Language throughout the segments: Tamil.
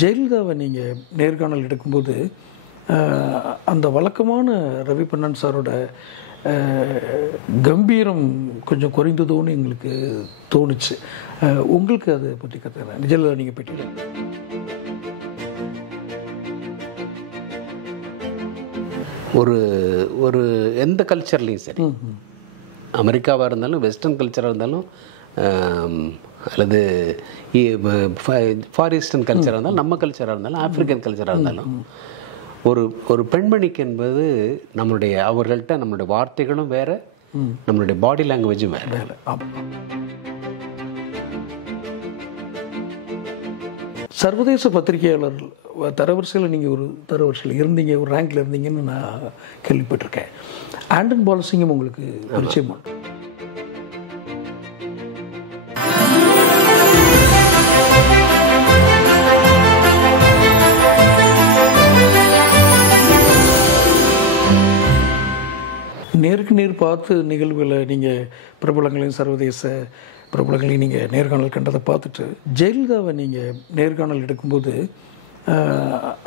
ஜெயலலிதாவை நீங்கள் நேர்காணல் எடுக்கும்போது அந்த வழக்கமான ரவி பன்னன் சாரோட கம்பீரம் கொஞ்சம் குறைந்ததோன்னு எங்களுக்கு தோணுச்சு. உங்களுக்கு அதை பற்றி கற்றுக்கிறேன். ஜெயலலிதா நீங்கள் பேட்டியில் ஒரு எந்த கல்ச்சர்லேயும் சரி, அமெரிக்காவாக இருந்தாலும் வெஸ்டர்ன் கல்ச்சராக இருந்தாலும் அல்லது ஃபார் ஈஸ்டர்ன் கல்ச்சராக இருந்தாலும் நம்ம கல்ச்சராக இருந்தாலும் ஆப்பிரிக்கன் கல்ச்சராக இருந்தாலும் ஒரு பெண்மணிக்கு என்பது நம்மளுடைய அவர்கள்ட்ட நம்மளுடைய வார்த்தைகளும் வேறு, நம்மளுடைய பாடி லாங்குவேஜும் வேறு. சர்வதேச பத்திரிகையாளர் தரவரிசையில் நீங்கள் ஒரு தரவரிசையில் இருந்தீங்க, ஒரு ரேங்கில் இருந்தீங்கன்னு நான் கேள்விப்பட்டிருக்கேன். ஆண்டன் பாலசிங்கம் உங்களுக்கு பரிச்சயமா? நேருக்கு நேர் பார்த்து நிகழ்வுகளை நீங்கள் பிரபலங்களையும் சர்வதேச பிரபலங்களையும் நீங்கள் நேர்காணல் கண்டதை பார்த்துட்டு ஜெயலலிதாவை நீங்கள் நேர்காணல் எடுக்கும்போது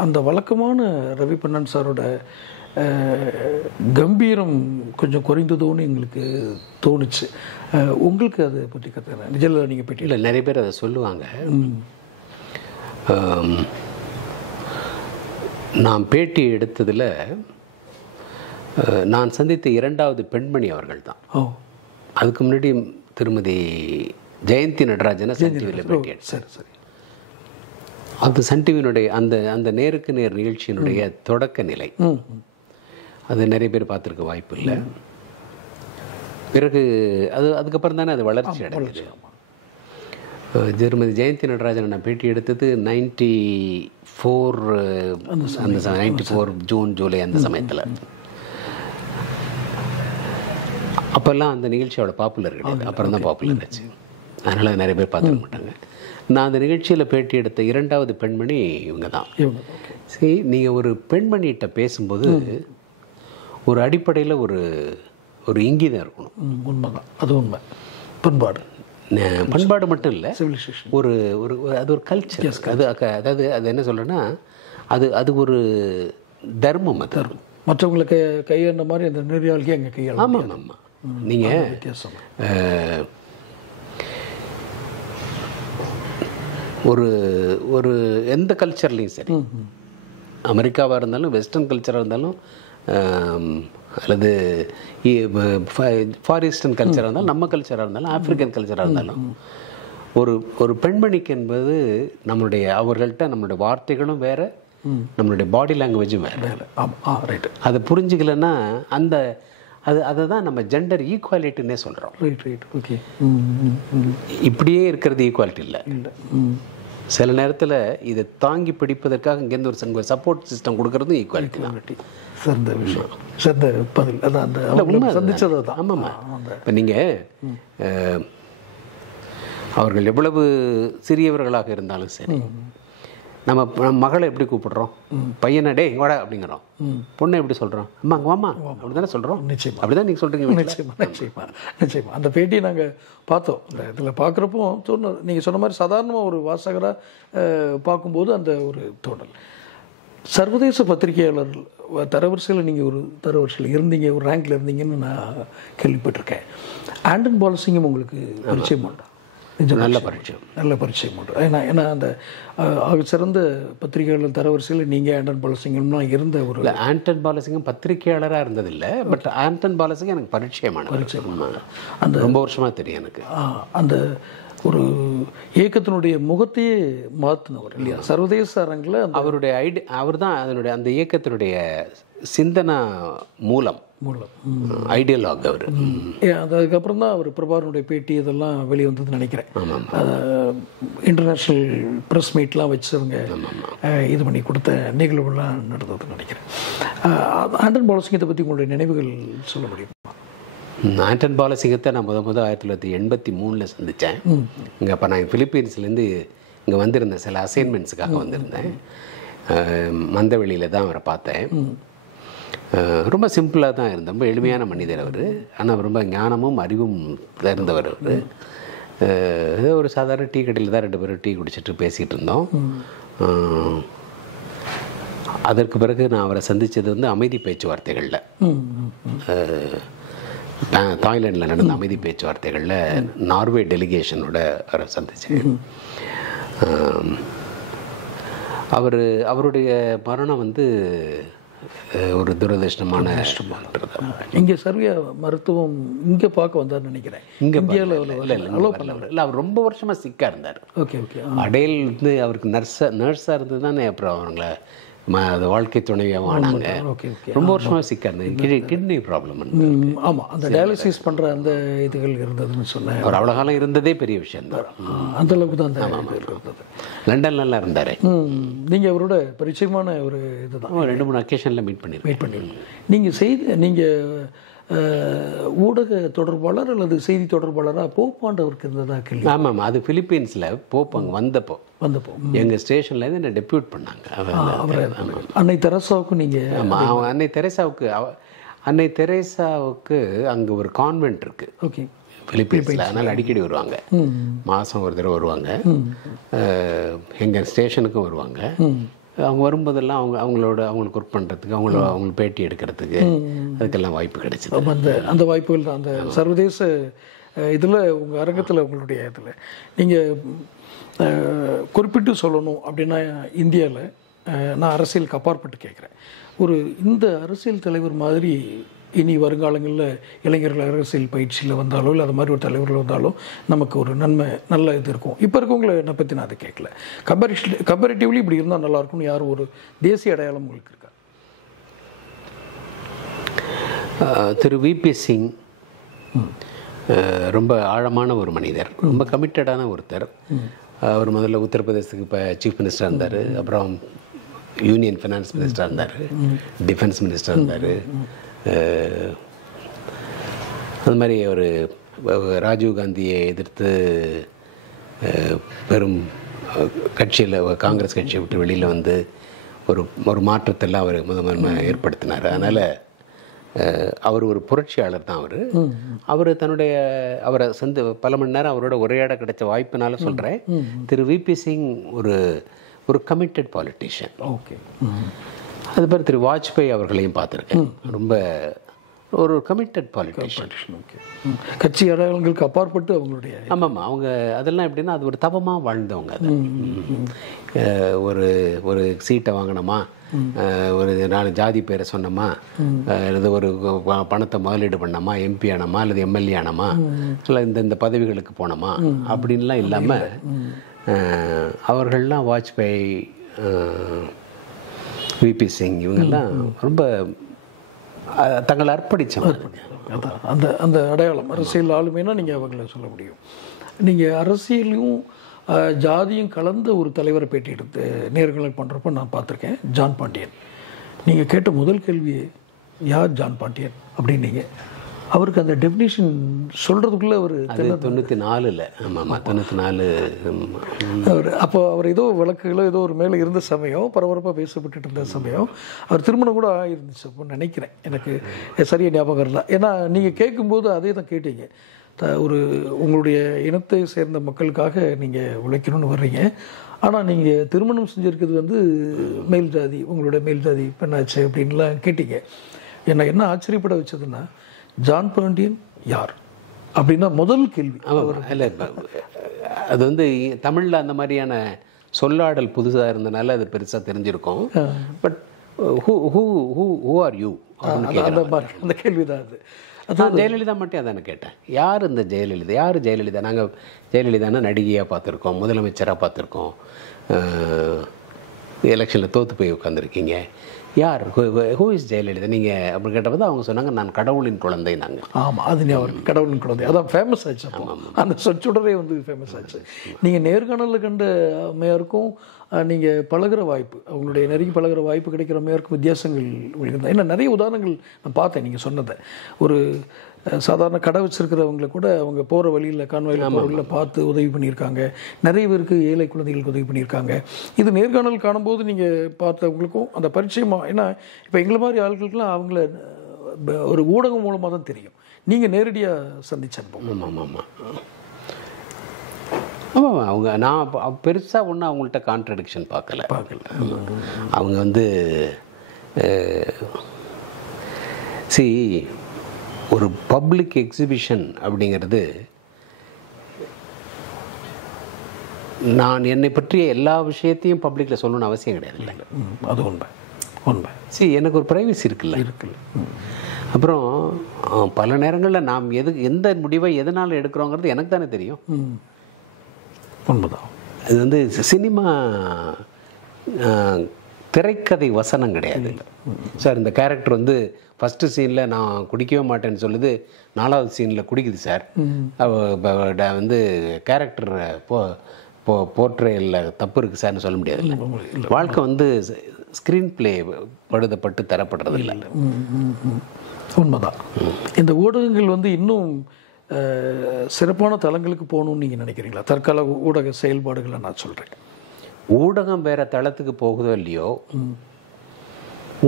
அந்த வழக்கமான ரவி பன்னன் சாரோட கம்பீரம் கொஞ்சம் குறைந்ததோன்னு எங்களுக்கு தோணுச்சு. உங்களுக்கு அதை பற்றி கற்றுக்கிறேன். ஜெயலலிதா நீங்கள் பேட்டியில் நிறைய பேர் அதை சொல்லுவாங்க. நான் பேட்டி எடுத்ததில் நான் சந்தித்த இரண்டாவது பெண்மணி அவர்கள் தான். அதுக்கு முன்னாடி திருமதி ஜெயந்தி நடராஜனை சன் டிவியில் பேட்டி எடுத்தேன். சரி, அது சன் டிவியினுடைய அந்த நேருக்கு நேர் நிகழ்ச்சியினுடைய தொடக்க நிலை. அது நிறைய பேர் பார்த்துருக்க வாய்ப்பு இல்லை. பிறகு அதுக்கப்புறம் தானே அது வளர்ச்சி அடைஞ்சது. திருமதி ஜெயந்தி நடராஜனை நான் பேட்டி எடுத்தது 94 ஜூன் ஜூலை அந்த சமயத்தில். அப்போல்லாம் அந்த நிகழ்ச்சி அவ்வளோ பாப்புலர் கிடையாது, அப்புறம் தான் பாப்புலர் ஆச்சு. அதனால் நிறைய பேர் பார்த்துக்க மாட்டாங்க. நான் அந்த நிகழ்ச்சியில் பேட்டி எடுத்த இரண்டாவது பெண்மணி இவங்க தான். சரி, நீங்கள் ஒரு பெண்மணிகிட்ட பேசும்போது ஒரு அடிப்படையில் ஒரு இங்கிதம் இருக்கணும். உண்மைதான், அது உண்மை. பண்பாடு மட்டும் இல்லை, ஒரு அது ஒரு கல்ச்சர். அதாவது அது என்ன சொல்கிறேன்னா அது ஒரு தர்மம். அது மற்றவங்களுக்கு கையாண்ட மாதிரி அந்த நெறியாளுக்கே எங்கள் கையாள. ஆமாம் ஆமாம். நீங்கள் ஒரு எந்த கல்ச்சர்லேயும் சரி, அமெரிக்காவாக இருந்தாலும் வெஸ்டர்ன் கல்ச்சராக இருந்தாலும் அல்லது ஃபார் ஈஸ்டர்ன் கல்ச்சராக இருந்தாலும் நம்ம கல்ச்சராக இருந்தாலும் ஆப்பிரிக்கன் கல்ச்சராக இருந்தாலும் ஒரு பெண்மணிக்கு என்பது நம்மளுடைய அவர்கள்ட்ட நம்மளுடைய வார்த்தைகளும் வேறு, நம்மளுடைய பாடி லாங்குவேஜும் வேறு. அதை புரிஞ்சுக்கலன்னா அதை தான் நம்ம ஜெண்டர் ஈக்குவாலிட்டின்னே சொல்கிறோம். இப்படியே இருக்கிறது ஈக்குவாலிட்டி இல்லை. சில நேரத்தில் இதை தாங்கி பிடிப்பதற்காக இங்கேருந்து ஒரு சப்போர்ட் சிஸ்டம் கொடுக்கறதும் ஈக்குவாலிட்டி தான். சிறந்த விஷயம், சிறந்த பதில். அதான் அந்த உண்மை சந்திச்சது தான். ஆமாம்மா. இப்போ நீங்கள் அவர்கள் எவ்வளவு சிறியவர்களாக இருந்தாலும் சரி, நம்ம மகளை எப்படி கூப்பிடுறோம்? பையனை டே வாடா அப்படிங்கிறோம். பொண்ணை எப்படி சொல்கிறோம்? அம்மா வாமா அப்படி தானே சொல்கிறோம். நிச்சயமாக அப்படி தான் நீங்கள் சொல்கிறீங்க. நிச்சயமாக அந்த பேட்டியை நாங்கள் பார்த்தோம். இதில் பார்க்குறப்போ நீங்கள் சொன்ன மாதிரி சாதாரணமாக ஒரு வாசகராக பார்க்கும்போது அந்த ஒரு தோணல். சர்வதேச பத்திரிகையாளர் தரவரிசையில் நீங்கள் ஒரு தரவரிசையில் இருந்தீங்க, ஒரு ரேங்கில் இருந்தீங்கன்னு நான் கேள்விப்பட்டிருக்கேன். ஆண்டன் பாலசிங்கம் உங்களுக்கு பரிச்சயம் உண்டா? நல்ல பரிச்சயம் உண்டு. ஏன்னா அந்த சிறந்த பத்திரிகையாளர் தரவரிசையில் நீங்கள் ஆண்டன் பாலசிங்கம்னா இருந்த ஒரு ஆண்டன் பாலசிங்கம் பத்திரிகையாளராக இருந்ததில்லை. பட் ஆண்டன் பாலசிங்கம் எனக்கு பரிச்சயம் அந்த ரொம்ப வருஷமாக தெரியும் எனக்கு. அந்த ஒரு இயக்கத்தினுடைய முகத்தையே மாற்றினவர் இல்லையா சர்வதேச அரங்கில். அவருடைய அவர் தான் அதனுடைய அந்த இயக்கத்தினுடைய சிந்தனா மூலம் ஐடியலாக் அவர். அதுக்கப்புறம் தான் அவர் பிரபாகரனுடைய பேட்டி இதெல்லாம் வெளியே வந்ததுன்னு நினைக்கிறேன். இன்டர்நேஷ்னல் ப்ரெஸ் மீட்லாம் வச்சவங்க இது பண்ணி கொடுத்த நிகழ்வுலாம் நடந்ததுன்னு நினைக்கிறேன். ஆண்டன் பாலசிங்கத்தை பற்றி உங்களுடைய நினைவுகள் சொல்ல முடியுமா? ஆண்டன் பாலசிங்கத்தை நான் முதல் 1983 சந்தித்தேன். இங்கே அப்போ நான் பிலிப்பீன்ஸ்லேருந்து இங்கே வந்திருந்தேன், சில அசைன்மெண்ட்ஸுக்காக வந்திருந்தேன். மந்தவெளியில் தான் அவரை பார்த்தேன். ரொம்ப சிம்பிளாக தான் இருந்தேன். ரொம்ப எளிமையான மனிதர் அவர். ஆனால் ரொம்ப ஞானமும் அறிவும் இருந்தவர் அவர். ஏதோ ஒரு சாதாரண டீ கடையில் தான் 2 பேரும் டீ குடிச்சிட்டு பேசிகிட்டு இருந்தோம். அதற்கு பிறகு நான் அவரை சந்தித்தது வந்து அமைதி பேச்சுவார்த்தைகளில், தாய்லாண்டில் நடந்த அமைதி பேச்சுவார்த்தைகளில் நார்வே டெலிகேஷனோட அவரை சந்தித்தேன். அவருடைய மரணம் வந்து ஒரு துரதிருஷ்டமான. இங்கே சர்வியா மருத்துவம் இங்கே பார்க்க வந்தார்னு நினைக்கிறேன். இங்கே இந்தியாவில் இல்லை, அவர் ரொம்ப வருஷமாக சிக்காக இருந்தார். Okay okay. அடையில் வந்து அவருக்கு நர்ஸாக இருந்தது தானே, அப்புறம் அவங்கள அது வாழ்க்கை துணைவியாகவும் ஆனாங்க. ரொம்ப வருஷமாக சிக்காக இருந்தது, கிட்னி ப்ராப்ளம். ஆமாம், அந்த டயாலிசிஸ் பண்ணுற அந்த இதுகள் இருந்ததுன்னு சொன்னேன். அவர் அவ்வளோ காலம் இருந்ததே பெரிய விஷயம் தான். அந்த அளவுக்கு தான் அந்த இருந்தது. லண்டன்லாம் இருந்தார். நீங்கள் அவரோட பரிச்சயமான ஒரு இதுதான். 2-3 அக்கேஷனில் மீட் பண்ணி நீங்கள் ஊடக தொடர்பாளர் அல்லது செய்தி தொடர்பாளராக போப்பாண்டவருக்கு இருந்ததா கேள்வி? ஆமாம், அது பிலிப்பீன்ஸில் போப் அங்கே வந்தப்போ எங்கள் ஸ்டேஷன்லேருந்து என்னை டெப்யூட் பண்ணாங்க. அன்னை தெரசாவுக்கும் நீங்கள்? ஆமாம், அன்னை தெரேசாவுக்கு அங்கே ஒரு கான்வென்ட் இருக்குது. ஓகே. பிலிப்பீன்ஸில். அதனால் அடிக்கடி வருவாங்க, மாதம் ஒரு தடவை வருவாங்க. எங்கள் ஸ்டேஷனுக்கும் வருவாங்க. அவங்க வரும்போதெல்லாம் அவங்களுக்கு ஒர்க் பண்ணுறதுக்கு, அவங்களுக்கு பேட்டி எடுக்கிறதுக்கு, அதுக்கெல்லாம் வாய்ப்பு கிடைச்சிது. அந்த வாய்ப்புகள் தான் அந்த சர்வதேச இதில் உங்கள் அரங்கத்தில் உங்களுடைய இதில் நீங்கள் குறிப்பிட்டு சொல்லணும் அப்படின்னா, இந்தியாவில் நான் அரசியலுக்கு அப்பாற்பட்டு கேட்குறேன், இந்த அரசியல் தலைவர் மாதிரி இனி வருங்காலங்களில் இளைஞர்கள் அரசியல் பயிற்சியில் வந்தாலோ இல்லை அது மாதிரி ஒரு தலைவர்கள் வந்தாலும் நமக்கு ஒரு நல்ல இது இருக்கும். இப்போ இருக்கவங்களை என்னை பற்றி நான் அதை கேட்கல. கம்பேரிட்டிவ்லி இப்படி இருந்தால் நல்லாயிருக்கும்னு யாரும் ஒரு தேசிய அடையாளம் உங்களுக்கு இருக்கா? திரு விபி சிங் ரொம்ப ஆழமான ஒரு மனிதர், ரொம்ப கமிட்டடான ஒருத்தர். அவர் முதல்ல உத்தரப்பிரதேசத்துக்கு இப்போ சீஃப் மினிஸ்டராக இருந்தார், அப்புறம் யூனியன் ஃபினான்ஸ் மினிஸ்டராக இருந்தார், டிஃபென்ஸ் மினிஸ்டராக இருந்தார். அது மாதிரி ஒரு ராஜீவ்காந்தியை எதிர்த்து பெரும் கட்சியில், காங்கிரஸ் கட்சியை விட்டு வெளியில் வந்து ஒரு மாற்றத்தெல்லாம் அவர் முதல்ல ஏற்படுத்தினார். அதனால் அவர் ஒரு புரட்சியாளர் தான். அவர் அவரை பல மணி நேரம் அவரோட உரையாட கிடைச்ச வாய்ப்பினால சொல்கிறேன். திரு விபி சிங் ஒரு கமிட்டட் பாலிட்டிஷியன். ஓகே. அது மாதிரி திரு வாஜ்பாய் அவர்களையும் பார்த்துருக்கேன், ரொம்ப ஒரு கமிட்டட் பாலிட்டிஷியன். கட்சி அடையாளங்களுக்கு அப்பாற்பட்டு அவங்களுடைய. ஆமாம், அவங்க அதெல்லாம் எப்படின்னா அது ஒரு தபமாக வாழ்ந்தவங்க. அது ஒரு சீட்டை வாங்கினோமா, ஒரு 4 ஜாதி பேரை சொன்னோமா, அல்லது ஒரு பணத்தை முதலீடு பண்ணோமா, எம்பி ஆனோமா அல்லது எம்எல்ஏ ஆனோமா, இல்லை இந்த பதவிகளுக்கு போனோமா அப்படின்லாம் இல்லாமல் அவர்கள்லாம் வாஜ்பாய், விபி சிங் இவங்கெல்லாம் ரொம்ப தங்களை அர்ப்பணித்தவங்க. அந்த அடையாளம் அரசியல் ஆளுமைனா நீங்கள் அவங்கள சொல்ல முடியும். நீங்கள் அரசியலையும் ஜாதியும் கலந்த ஒரு தலைவரை பேட்டி எடுத்து நேர்காணல் பண்ணுறப்ப நான் பார்த்துருக்கேன், ஜான் பாண்டியன். நீங்கள் கேட்ட முதல் கேள்வி யார் ஜான் பாண்டியன் அப்படின்னீங்க. அவருக்கு அந்த டெஃபினேஷன் சொல்கிறதுக்குள்ளே அவர் 94. ஆமாம், 94. அப்போ அவர் ஏதோ வழக்குகளோ ஏதோ ஒரு மேலே இருந்த சமயம், பரபரப்பாக பேசப்பட்டு இருந்த சமயம், அவர் திருமணம் கூட ஆகிருந்துச்சு அப்போ நினைக்கிறேன். எனக்கு சரியாக ஞாபகம் இல்லை. ஏன்னா நீங்கள் கேட்கும்போது அதே தான் கேட்டீங்க. உங்களுடைய இனத்தை சேர்ந்த மக்களுக்காக நீங்கள் உழைக்கணும்னு வர்றீங்க, ஆனால் நீங்கள் திருமணம் செஞ்சுருக்கிறது மேல் ஜாதி, உங்களுடைய மேல் ஜாதி பெண்ணாச்சு அப்படின்லாம் கேட்டீங்க. என்ன ஆச்சரியப்பட வச்சதுன்னா, ஜான் பாண்டியன் யார் அப்படின்னா முதல் கேள்வி. இல்லை, அது தமிழில் அந்த மாதிரியான சொல்லாடல் புதுசாக இருந்தனால அது பெருசாக தெரிஞ்சிருக்கும். பட் ஹூ ஆர் யூ அந்த கேள்வி தான் அது. நான் ஜெயலலிதா மட்டும் அதானே கேட்டேன். யார் இந்த ஜெயலலிதா? யார் ஜெயலலிதா? நாங்கள் ஜெயலலிதானா நடிகையாக பார்த்துருக்கோம், முதலமைச்சராக பார்த்துருக்கோம், எலெக்ஷனில் தோற்று போய் உட்காந்துருக்கீங்க, யார் ஹூ இஸ் ஜெயலலிதா நீங்கள் அப்படி கேட்டப்போ அவங்க சொன்னாங்க, நான் கடவுளின் குழந்தை. நாங்கள் ஆமாம், அது அவர் கடவுளின் குழந்தை, அதான் ஃபேமஸ் ஆச்சு. அந்த சொச்சுடரே ஃபேமஸ் ஆச்சு. நீங்கள் நேர்காணலில் கண்ட அம்மையாருக்கும் நீங்கள் பழகிற வாய்ப்பு, அவங்களுடைய நெருங்கி பழகிற வாய்ப்பு கிடைக்கிற அம்மையாருக்கும் வித்தியாசங்கள் இருந்தால். ஏன்னா நிறைய உதாரணங்கள் நான் பார்த்தேன் நீங்கள் சொன்னதை. ஒரு சாதாரண கடை வச்சுருக்கிறவங்களை கூட அவங்க போகிற வழியில் கான்வாயில் போகிற வழியில் பார்த்து உதவி பண்ணியிருக்காங்க. நிறைய பேருக்கு ஏழை குழந்தைகளுக்கு உதவி பண்ணியிருக்காங்க. இது நேர்காணல் காணும்போது நீங்கள் பார்த்தவங்களுக்கும் அந்த பரிச்சயமாக, ஏன்னா இப்போ எங்களை மாதிரி ஆட்களுக்கெல்லாம் அவங்கள ஒரு ஊடகம் மூலமாக தான் தெரியும். நீங்கள் நேரடியாக சந்திச்ச அனுபவம். ஆமாம் ஆமாம். ஆமாம், அவங்க நான் பெருசாக ஒன்றும் அவங்கள்ட்ட கான்ட்ரடிக்ஷன் பார்க்கல. அவங்க வந்து ஒரு பப்ளிக் எக்ஸிபிஷன் அப்படிங்கிறது, நான் என்னை பற்றிய எல்லா விஷயத்தையும் பப்ளிக்கில் சொல்லணும்னு அவசியம் கிடையாது. இல்லை, அது உண்மை. எனக்கு ஒரு ப்ரைவசி இருக்குல்ல. அப்புறம் பல நேரங்களில் நாம் எந்த முடிவை எதனால் எடுக்கிறோங்கிறது எனக்கு தானே தெரியும். உண்மைதான். இது வந்து சினிமா திரைக்கதை வசனம் கிடையாது. சார், இந்த கேரக்டர் வந்து ஃபஸ்ட்டு சீனில் நான் குடிக்கவே மாட்டேன்னு சொல்லுது, 4வது சீனில் குடிக்குது சார். வந்து கேரக்டர் போர்ட்ரேயில் தப்பு இருக்குது சார்னு சொல்ல முடியாது. வாழ்க்கை வந்து ஸ்க்ரீன் பிளே படுத்தப்பட்டு தரப்படுறது இல்லை. உண்மைதான். இந்த ஊடகங்கள் வந்து இன்னும் சிறப்பான தளங்களுக்கு போகணும்னு நீங்கள் நினைக்கிறீங்களா? தற்கால ஊடக செயல்பாடுகளை நான் சொல்கிறேன். ஊடகம் வேறு தளத்துக்கு போகுதோ இல்லையோ,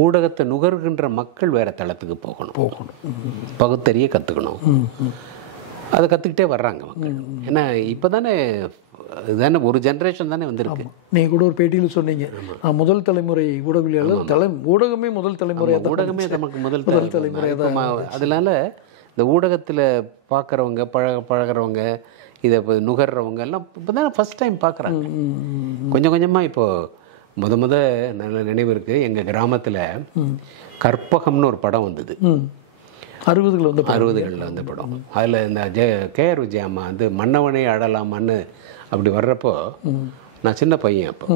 ஊடகத்தை நுகர்கின்ற மக்கள் வேறு தளத்துக்கு போகணும். பகுத்தறிய கற்றுக்கணும். அதை கற்றுக்கிட்டே வர்றாங்க மக்கள். ஏன்னா இப்போ தானே ஒரு ஜென்ரேஷன் தானே வந்திருக்கு. நீங்கள் கூட ஒரு பேட்டியில் சொன்னீங்க, முதல் தலைமுறை ஊடகவியலாளர், ஊடகமே முதல் தலைமுறையாக, ஊடகமே நமக்கு முதல் தலைமுறையாக தான். அதனால இந்த ஊடகத்தில் பார்க்குறவங்க, பழகிறவங்க, இதை இப்போ நுகர்றவங்க எல்லாம் இப்போ தானே ஃபஸ்ட் டைம் பார்க்குறாங்க. கொஞ்சம் கொஞ்சமாக இப்போது நல்ல நினைவு இருக்குது, எங்கள் கிராமத்தில் கற்பகம்னு ஒரு படம் வந்தது. 60களில் வந்த படம். அதில் இந்த கேஆர் விஜயம்மா வந்து மன்னவனே ஆடலாமான்னு அப்படி வர்றப்போ, நான் சின்ன பையன் அப்போ,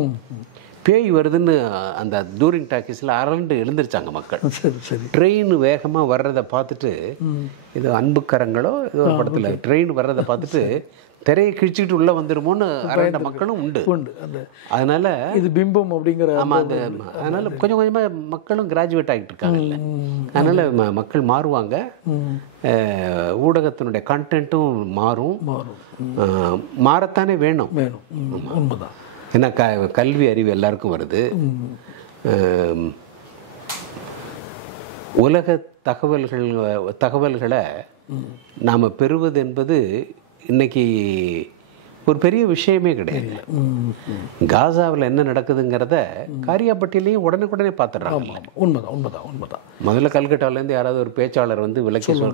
பேய் வருதுன்னு அந்த டூரிங் டாக்கீஸில் அரண்டு எழுந்திருச்சாங்க மக்கள். ட்ரெயின் வேகமாக வர்றதை பார்த்துட்டு, இது அன்புக்கரங்களோ ஏதோ ஒரு படத்தில் ட்ரெயின் வர்றதை பார்த்துட்டு திரையை கிழிச்சிக்கிட்டு உள்ளே வந்துடுமோன்னு அரண்ட மக்களும் உண்டு. அதனால இது பிம்பம் அப்படிங்கிற. ஆமாம், அதனால கொஞ்சம் கொஞ்சமாக மக்களும் கிராஜுவேட் ஆகிட்டு இருக்காங்கல்ல. அதனால மக்கள் மாறுவாங்க, ஊடகத்தினுடைய கண்டென்ட்டும் மாறும். மாறத்தானே வேணும். உண்மைதான். ஏன்னா கல்வி அறிவு எல்லாருக்கும் வருது. உலக தகவல்களை நாம் பெறுவது என்பது இன்னைக்கு ஒரு பெரிய விஷயமே கிடையாது. காசாவில் என்ன நடக்குதுங்கிறத காரியாபட்டிலையும் உடனுக்குடனே பார்த்துடுறாங்க. உண்மைதான். முதல்ல கல்கட்டாவிலேருந்து யாராவது ஒரு பேச்சாளர் வந்து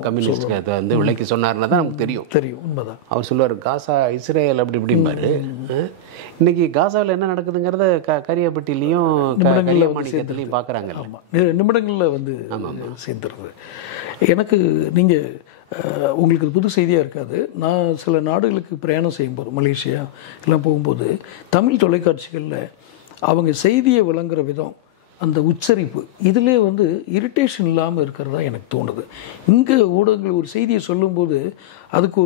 கம்யூனிஸ்ட் வந்து விளக்கி சொன்னார்னா தான் நமக்கு தெரியும். உண்மைதான். அவர் சொல்லுவார், காசா இஸ்ரேல் அப்படி இப்படிம்பாரு. இன்னைக்கு காசாவில் என்ன நடக்குதுங்கிறத காரியாபட்டிலையும் கல்யாணமாணிக்கத்துலையும் பார்க்குறாங்க. நிமிடங்களில் வந்து சேர்ந்துருது. எனக்கு நீங்கள் உங்களுக்கு புது செய்தியாக இருக்காது. நான் சில நாடுகளுக்கு பிரயாணம் செய்யும்போது, மலேசியா எல்லாம் போகும்போது, தமிழ் தொலைக்காட்சிகளில் அவங்க செய்தியை வழங்குகிற விதம், அந்த உச்சரிப்பு, இதிலே வந்து இரிட்டேஷன் இல்லாமல் இருக்கிறதா எனக்கு தோணுது. இங்கே ஊடகங்கள் ஒரு செய்தியை சொல்லும்போது அதுக்கு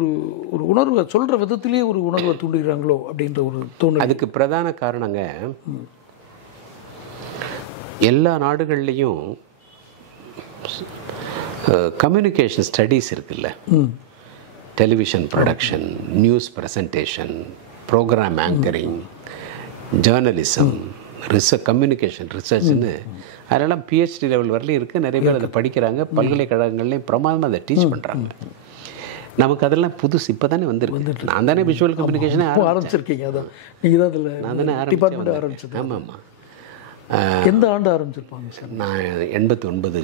ஒரு உணர்வை சொல்கிற விதத்திலேயே ஒரு உணர்வை தூண்டுகிறாங்களோ அப்படின்ற ஒரு தோணு. அதுக்கு பிரதான காரணங்க, எல்லா நாடுகள்லேயும் கம்யூனிகேஷன் ஸ்டடீஸ் இருக்குல்ல, television production, news presentation, program anchoring, journalism, communication ரிசர்ச்னு அதெல்லாம் பிஹெச்டி லெவல் வரலையும் இருக்குது. நிறைய பேர் அதை படிக்கிறாங்க. பல்கலைக்கழகங்கள்லேயும் பிரமாதமாக அதை டீச் பண்ணுறாங்க. நமக்கு அதெல்லாம் புதுசு, இப்போ தானே வந்துருக்கு. நான் தானே விஷுவல் கம்யூனிகேஷனே ஆரம்பிச்சிருக்கீங்க. அதான் நீங்கள் தான் அதில் நான் தானே ஆரம்பிச்சது. ஆமாம். எந்த ஆண்டு ஆரம்பிச்சிருப்பாங்க சார்? நான் 89.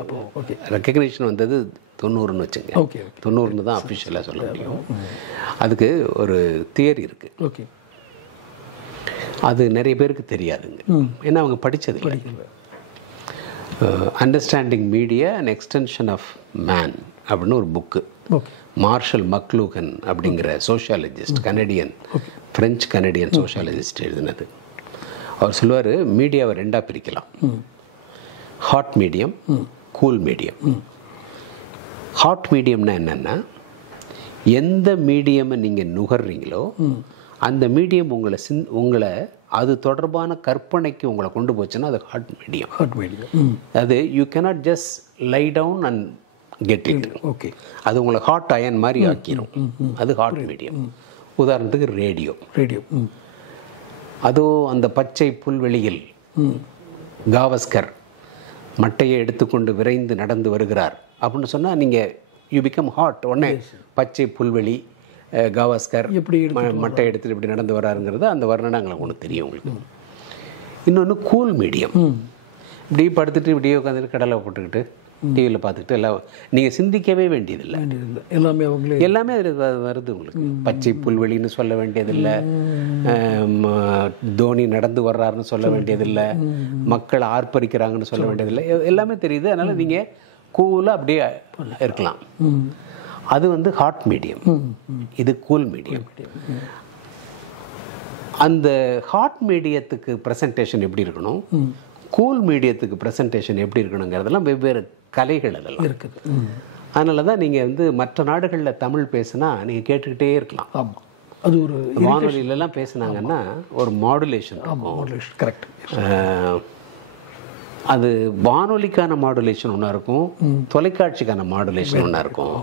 அப்போ ஓகே. ரெக்கக்னேஷன் வந்தது 90ன்னு வச்சுங்க. ஓகே. 90ன்னு தான் அஃபிஷியலாக சொல்ல முடியும். அதுக்கு ஒரு தியரி இருக்குது. ஓகே. அது நிறைய பேருக்கு தெரியாதுங்க. ஏன்னா அவங்க படித்தது understanding media and extension of man அப்படின்னு ஒரு புக்கு. மார்ஷல் மக்லூகன் அப்படிங்கிற சோஷியாலஜிஸ்ட், ஃப்ரெஞ்சு கனடியன் சோஷியாலஜிஸ்ட் எழுதினது. அவர் சொல்லுவார், மீடியாவை 2ஆக பிரிக்கலாம். Hot medium, cool medium. Hot மீடியம்னா என்னென்னா, எந்த மீடியமை நீங்கள் நுகர்றீங்களோ அந்த மீடியம் உங்களை அது தொடர்பான கற்பனைக்கு உங்களை கொண்டு போச்சுன்னா அது ஹாட் மீடியம். அது you cannot just lie down and get it. Okay. அது உங்களை ஹாட் அயன் மாதிரி ஆக்கிடும். அது ஹாட் மீடியம். உதாரணத்துக்கு ரேடியோ. அதுவும் அந்த பச்சை புல்வெளியில் காவஸ்கர் மட்டையை எடுத்துக்கொண்டு விரைந்து நடந்து வருகிறார் அப்படின்னு சொன்னால் நீங்கள் யூ பிகம் ஹாட். உடனே பச்சை புல்வெளி, கவாஸ்கர் எப்படி மட்டை எடுத்துட்டு இப்படி நடந்து வராருங்கிறது அந்த வர்ணனை எங்களுக்கு ஒன்று தெரியும் உங்களுக்கு. இன்னொன்று கூல் மீடியம். இப்படி படுத்துட்டு இப்படியே உட்காந்துட்டு கடலை போட்டுக்கிட்டு டிவியில் பார்த்துக்கிட்டு எல்லாம் நீங்கள் சிந்திக்கவே வேண்டியதில்லை. எல்லாமே அவங்களே எல்லாமே அதில் வருது உங்களுக்கு. பச்சை புல்வெளின்னு சொல்ல வேண்டியதில்லை, தோனி நடந்து வர்றாருன்னு சொல்ல வேண்டியதில்லை, மக்கள் ஆர்ப்பரிக்கிறாங்கன்னு சொல்ல வேண்டியதில்லை, எல்லாமே தெரியுது. அதனால் நீங்கள் கூலாக அப்படியே இருக்கலாம். அது வந்து ஹாட் மீடியம், இது கூல் மீடியம். அந்த ஹாட் மீடியத்துக்கு ப்ரெசன்டேஷன் எப்படி இருக்கணும், கூல் மீடியத்துக்கு ப்ரெசன்டேஷன் எப்படி இருக்கணுங்கிறதெல்லாம் வெவ்வேறு கலைகள் அதெல்லாம் இருக்குது. அதனால தான் நீங்கள் வந்து மற்ற நாடுகளில் தமிழ் பேசுனா நீங்கள் கேட்டுக்கிட்டே இருக்கலாம். ஆமாம், அது ஒரு வானொலியிலலாம் பேசுனாங்கன்னா ஒரு மாடுலேஷன் இருக்கும். கரெக்ட். அது வானொலிக்கான மாடுலேஷன் ஒன்றா இருக்கும், தொலைக்காட்சிக்கான மாடுலேஷன் ஒன்றா இருக்கும்,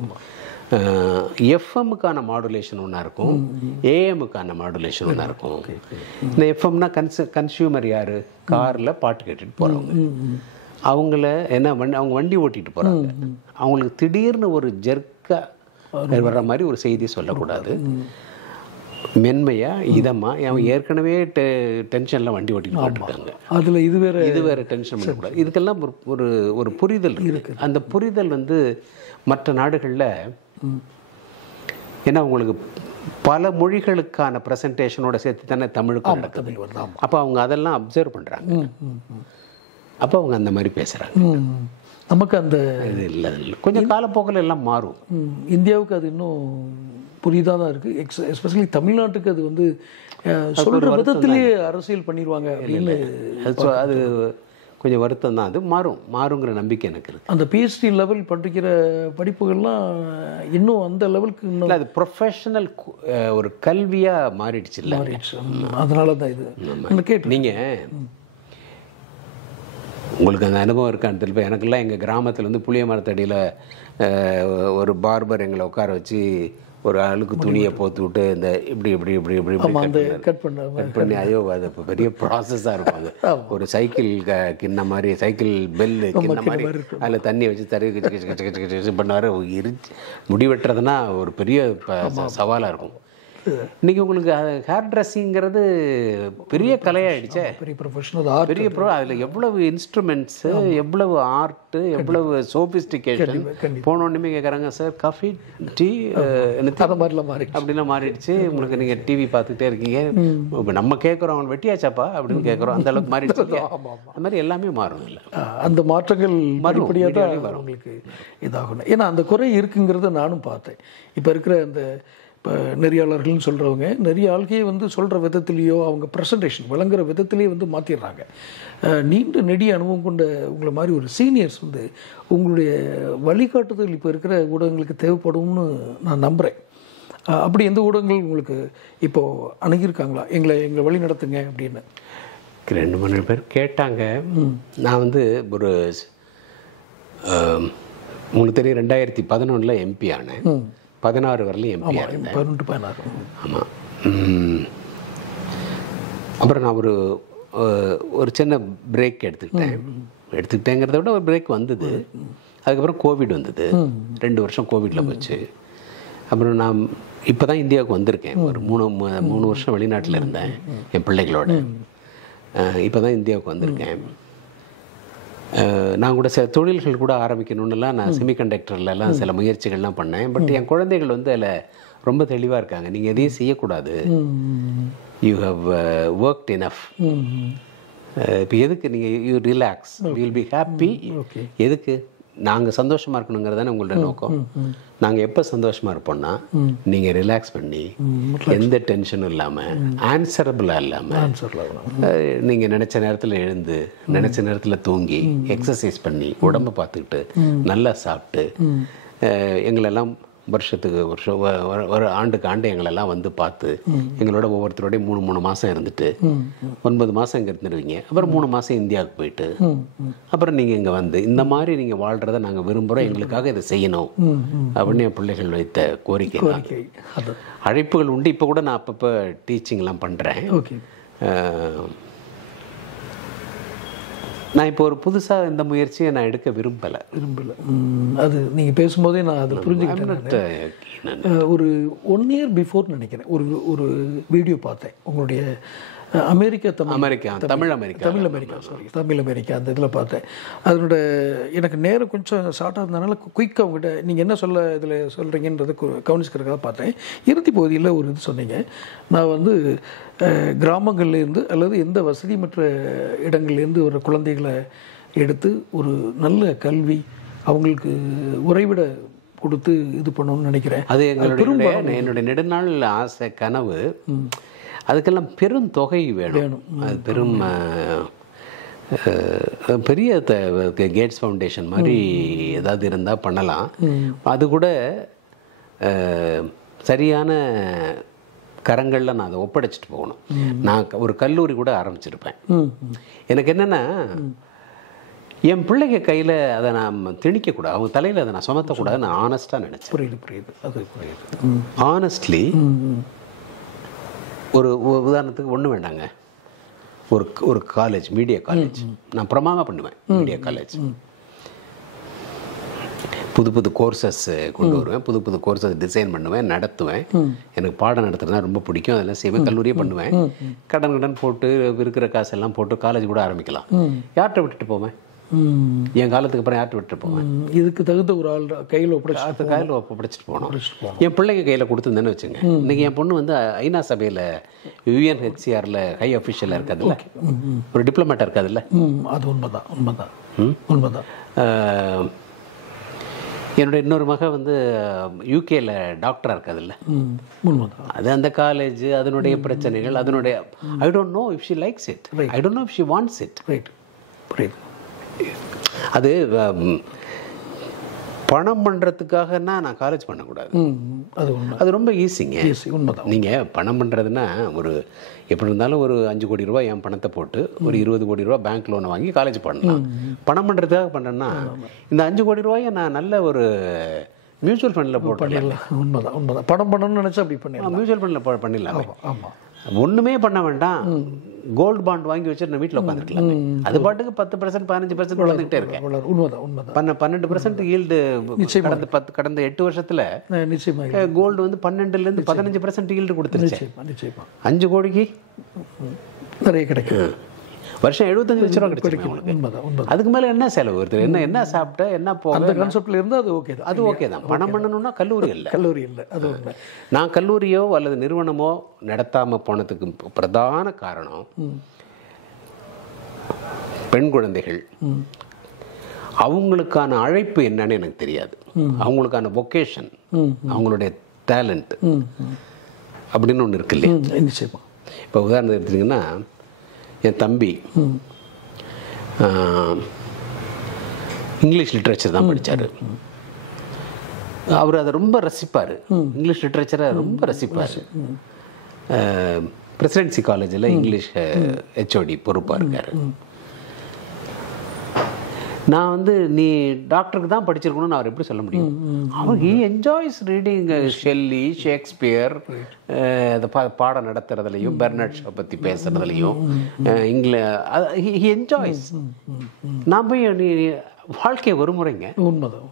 எஃப்எம்முக்கான மாடுலேஷன் ஒன்றா இருக்கும், ஏஎம்முக்கான மாடுலேஷன் ஒன்றா இருக்கும். இந்த எஃப்எம்னா கன்சியூமர் யார், காரில் பாட்டு கேட்டுட்டு போகிறவங்க. அவங்கள என்ன அவங்க வண்டி ஓட்டிகிட்டு போகிறாங்க, அவங்களுக்கு திடீர்னு ஒரு ஜெர்க்காக வர்ற மாதிரி ஒரு செய்தி சொல்லக்கூடாது. மென்மையா இதமாக அவன் ஏற்கனவே டென்ஷனில் வண்டி ஓட்டிட்டு போட்டுருக்காங்க, அதில் இது வேறு டென்ஷன் பண்ணக்கூடாது. இதுக்கெல்லாம் ஒரு ஒரு புரிதல் இருக்குது. அந்த புரிதல் வந்து மற்ற நாடுகளில் ஏன்னா உங்களுக்கு பல மொழிகளுக்கான ப்ரெசன்டேஷனோட சேர்த்து தானே தமிழுக்கு நடக்குது. அப்போ அவங்க அதெல்லாம் அப்சர்வ் பண்ணுறாங்க, அப்போ அவங்க அந்த மாதிரி பேசுகிறாங்க. நமக்கு அந்த இது இல்லை, கொஞ்சம் காலப்போக்கில் எல்லாம் மாறும். இந்தியாவுக்கு அது இன்னும் புரியுதாக தான் இருக்குது. எஸ்பெஷலி தமிழ்நாட்டுக்கு அது வந்து சொல்கிற விதத்திலேயே அரசியல் பண்ணிடுவாங்க அப்படின்னு அது கொஞ்சம் வருத்தம் தான். அது மாறுங்கிற நம்பிக்கை எனக்கு இருக்குது. அந்த பிஹெச்டி லெவல் படிக்கிற படிப்புகள்லாம் இன்னும் அந்த லெவலுக்கு இன்னும் அது ப்ரொஃபஷனல் ஒரு கல்வியாக மாறிடுச்சு இல்லை, அதனால தான் இது கேட்டு நீங்கள் உங்களுக்கு அந்த அனுபவம் இருக்கான்னு தெரியல. எனக்கெல்லாம் எங்கள் கிராமத்தில் வந்து புளிய மரத்தடியில் ஒரு பார்பர் எங்களை உட்கார வச்சு ஒரு அழுக்கு துணியை போத்து விட்டு இந்த இப்படி இப்படி இப்படி இப்படி கட் பண்ணி ஐயோ அது பெரிய ப்ராசஸாக இருக்கும். அது ஒரு சைக்கிள் கிண்ண மாதிரி, சைக்கிள் பெல்லு கிண்ண மாதிரி, அதில் தண்ணி வச்சு தறி கிச்சு பண்ணுவார். முடி வெட்டுறதுனா ஒரு பெரிய சவாலாக இருக்கும். இன்னைக்கு உங்களுக்கு ஹேர் ட்ரெஸ்ஸிங்கிறது பெரிய கலையாயிடுச்சே, பெரிய ப்ரொஃபஷனல் பெரிய அதில் எவ்வளவு இன்ஸ்ட்ருமெண்ட்ஸு, எவ்வளவு ஆர்ட்டு, எவ்வளவு சோபிஸ்டிகேஷன். போனோன்னுமே கேட்குறாங்க, சார் காஃபி டீ அந்த மாதிரிலாம் மாறி அப்படிலாம் மாறிடுச்சு. உங்களுக்கு நீங்கள் டிவி பார்த்துக்கிட்டே இருக்கீங்க, இப்போ நம்ம கேட்குறோம் அவன் வெட்டியாச்சாப்பா அப்படின்னு கேட்குறோம், அந்த அளவுக்கு மாறிடுச்சு. அந்த மாதிரி எல்லாமே மாறும் இல்லை, அந்த மாற்றங்கள் மறுபடியாக தான் உங்களுக்கு இதாகணும். ஏன்னா அந்த குறை இருக்குங்கிறத நானும் பார்த்தேன். இப்போ இருக்கிற அந்த இப்போ நெறியாளர்கள்னு சொல்கிறவங்க நிறைய ஆள்கையை வந்து சொல்கிற விதத்துலேயோ அவங்க ப்ரெசன்டேஷன் வழங்குற விதத்துலேயே வந்து மாற்றிடுறாங்க. நீண்ட நெடிய அனுபவம் கொண்ட உங்களை மாதிரி ஒரு சீனியர்ஸ் வந்து உங்களுடைய வழிகாட்டுதல் இப்போ இருக்கிற ஊடகங்களுக்கு தேவைப்படும்னு நான் நம்புகிறேன். அப்படி எந்த ஊடகங்கள் உங்களுக்கு இப்போது அணுகியிருக்காங்களா, எங்களை வழி நடத்துங்க அப்படின்னு? 2-3 பேர் கேட்டாங்க. நான் வந்து ஒரு உங்களுக்கு தெரியும் 2011 எம்பி ஆனேன், 16 வரலையும் எம்பி ஆனேன். 16. ஆமாம். அப்புறம் நான் ஒரு சின்ன பிரேக் எடுத்துக்கிட்டேங்கிறத விட ஒரு பிரேக் வந்தது. அதுக்கப்புறம் கோவிட் வந்தது, 2 வருஷம் கோவிடில் போச்சு. அப்புறம் நான் இப்போ தான் இந்தியாவுக்கு வந்திருக்கேன். ஒரு 3 வருஷம் வெளிநாட்டில் இருந்தேன் என் பிள்ளைகளோட. இப்போ தான் இந்தியாவுக்கு வந்திருக்கேன். நான் கூட சில தொழில்கள் கூட ஆரம்பிக்கணுன்னுலாம் நான் செமிகண்டக்டர்லாம் சில முயற்சிகள்லாம் பண்ணேன். பட் என் குழந்தைகள் வந்து அதில் ரொம்ப தெளிவாக இருக்காங்க. நீங்கள் எதையும் செய்யக்கூடாது, யூ ஹவ் ஒர்க்ட் இனஃப். இப்போ எதுக்கு நீங்கள் you relax, will be happy. எதுக்கு நாங்கள் சந்தோஷமாக இருக்கணுங்கிறது தானே உங்களோட நோக்கம். நாங்கள் எப்போ சந்தோஷமாக இருப்போம்னா நீங்கள் ரிலாக்ஸ் பண்ணி எந்த டென்ஷனும் இல்லாமல், ஆன்சரபிளாக இல்லாமல், நீங்கள் நினச்ச நேரத்தில் எழுந்து நினச்ச நேரத்தில் தூங்கி எக்ஸசைஸ் பண்ணி உடம்பை பார்த்துக்கிட்டு நல்லா சாப்பிட்டு எங்களெல்லாம் வருஷத்துக்கு வருஷம் ஒரு ஆண்டுக்கு ஆண்டு எங்களெல்லாம் வந்து பார்த்து எங்களோட ஒவ்வொருத்தரோடய 3 மாதம் இருந்துட்டு 9 மாதம் இங்கே இருந்துடுவீங்க. அப்புறம் 3 மாதம் இந்தியாவுக்கு போயிட்டு அப்புறம் நீங்கள் இங்கே வந்து இந்த மாதிரி நீங்கள் வாழ்கிறத நாங்கள் விரும்புகிறோம், எங்களுக்காக இதை செய்யணும் அப்படின்னு என் பிள்ளைகள் வைத்த கோரிக்கை தான். அழைப்புகள் உண்டு. இப்போ கூட நான் அப்பப்போ டீச்சிங்லாம் பண்ணுறேன். நான் இப்போ ஒரு புதுசாக இந்த முயற்சியை நான் எடுக்க விரும்பலை. அது நீங்கள் பேசும்போதே நான் அதை புரிஞ்சுக்கிட்டேன். ஒரு 1 year பிஃபோர் நினைக்கிறேன் ஒரு வீடியோ பார்த்தேன் உங்களுடைய தமிழ் அமெரிக்கா அந்த இதில் பார்த்தேன். அதனோட எனக்கு நேரம் கொஞ்சம் ஷார்ட்டாக இருந்ததுனால குயிக்காக உங்கள்கிட்ட நீங்கள் என்ன இதில் சொல்கிறீங்கன்றதை கவனிச்சுக்கிறதுக்காக பார்த்தேன். இறுதி பகுதியில் ஒரு இது சொன்னீங்க, நான் வந்து கிராமங்கள்லேருந்து அல்லது எந்த வசதிமற்ற இடங்கள்லேருந்து ஒரு குழந்தைகளை எடுத்து ஒரு நல்ல கல்வி அவங்களுக்கு உறைவிட கொடுத்து இது பண்ணணும்னு நினைக்கிறேன். அது என்னுடைய நெடுநாள் ஆசை, கனவு. அதுக்கெல்லாம் பெரும் தொகை வேணும். அது பெரிய கேட்ஸ் ஃபவுண்டேஷன் மாதிரி ஏதாவது இருந்தால் பண்ணலாம். அது கூட சரியான கரங்களில் நான் அதை ஒப்படைச்சிட்டு போகணும். நான் ஒரு கல்லூரி கூட ஆரம்பிச்சிருப்பேன். எனக்கு என்னென்னா, என் பிள்ளைங்க கையில் அதை நான் திணிக்கக்கூடாது, அவங்க தலையில் அதை நான் சுமத்தக்கூடாது. நான் ஆனஸ்ட்டாக நினச்சேன். புரியுது. ஆனஸ்ட்லி ஒரு உதாரணத்துக்கு ஒன்றும் வேண்டாங்க, ஒரு காலேஜ், மீடியா காலேஜ் நான் பிரமாதமாக பண்ணுவேன். மீடியா காலேஜ் புது கோர்சஸ் கொண்டு வருவேன், புது கோர்சஸ் டிசைன் பண்ணுவேன், நடத்துவேன். எனக்கு பாடம் நடத்துறதுனா ரொம்ப பிடிக்கும், அதெல்லாம் செய்வேன். கல்லூரியே பண்ணுவேன். கடன் போட்டு இருக்கிற காசெல்லாம் போட்டு காலேஜ் கூட ஆரம்பிக்கலாம். யார்கிட்ட விட்டுட்டு போவேன்? என் காலத்துக்கு அப்புறம் யார்கிட்ட விட்டுட்டு போவேன்? இதுக்கு தகுந்த ஒரு ஆள் கையில் ஒப்படைச்சிட்டு போனோம். என் பிள்ளைங்க கையில் கொடுத்துருந்தேன்னு வச்சுங்க. இன்னைக்கு என் பொண்ணு வந்து ஐநா சபையில் UNHCRல ஹை அஃபிஷியலாக இருக்காதுல்ல, ஒரு டிப்ளமேட்டாக இருக்காதுல்ல. அது உண்மைதான். என்னோட இன்னொரு மக வந்து UK டாக்டராக இருக்காதுல்ல. அது அந்த காலேஜ், அதனுடைய பிரச்சனைகள், அதனுடைய I don't know if she likes it, I don't know if she wants it. அது பணம் பண்ணுறதுக்காகனா நான் காலேஜ் பண்ணக்கூடாது. அது ரொம்ப ஈஸிங்க. உண்மைதான். நீங்கள் பணம் பண்ணுறதுன்னா ஒரு எப்படி இருந்தாலும் ஒரு 5 கோடி ரூபாய் என் பணத்தை போட்டு ஒரு 20 கோடி ரூபா பேங்க் லோனை வாங்கி காலேஜ் பண்ணலாம். பணம் பண்ணுறதுக்காக பண்ணுறேன்னா இந்த 5 கோடி ரூபாயை நான் நல்ல ஒரு மியூச்சுவல் ஃபண்டில் போட்டு பண்ணிடலாம். உண்மைதான். பணம் பண்ணணும்னு நினச்சா அப்படி பண்ணிடலாம். மியூச்சுவல் ஃபண்டில் பண்ணிடலாம். ஆமாம், ஒன்றுமே பண்ண வேண்டாம். கோல்டு பாண்ட் வாங்கி வச்சுட்டு நான் வீட்டில் உட்காந்துருக்கலாம். அது பாட்டுக்கு 10% 15% வளர்ந்துகிட்டே இருக்கேன். 12% ஈல்டு கடந்த 8 வருஷத்துல கோல்டு வந்து 12% 15% ஈல்டு கொடுத்துருச்சு. 5 கோடிக்கு நிறைய கிடைக்கும். வருஷம் 75 லட்ச ரூபா கிடைக்கும். அதுக்கு மேல என்ன செலவு வருது? என்ன சாப்பிட்ட, என்ன போக, அந்த கான்செப்ட்ல இருந்து அது ஓகே தான். பணம் பண்ணணும்னா கல்லூரி இல்லை. அது நான் கல்லூரியோ அல்லது நிறுவனமோ நடத்தாம போனதுக்கு பிரதான காரணம் பெண் குழந்தைகள் அவங்களுக்கான அழைப்பு என்னன்னு எனக்கு தெரியாது. அவங்களுக்கான வொகேஷன், அவங்களுடைய டேலண்ட் அப்படின்னு ஒன்று இருக்கு இல்லையா? இப்போ உதாரணத்துக்கு எடுத்தீங்கன்னா, என் தம்பி இங்கிலீஷ் லிட்ரேச்சர் தான் படித்தார். அவர் அதை ரொம்ப ரசிப்பார். இங்கிலீஷ் லிட்ரேச்சரை ரொம்ப ரசிப்பார். பிரசிடென்சி காலேஜில் இங்கிலீஷ் HOD பொறுப்பாக இருக்கார். நான் வந்து நீ டாக்டருக்கு தான் படிச்சிருக்கணும்னு அவர் எப்படி சொல்ல முடியும்? அவர் he enjoys reading Shelley, Shakespeare, அந்த பாடம் நடத்துறதுலையும் பெர்னாட் ஷா பற்றி பேசுறதுலையும் ஹி என்ஜாய்ஸ். நான் போய் நீ வாழ்க்கையை ஒரு முறைங்க. உண்மைதான்.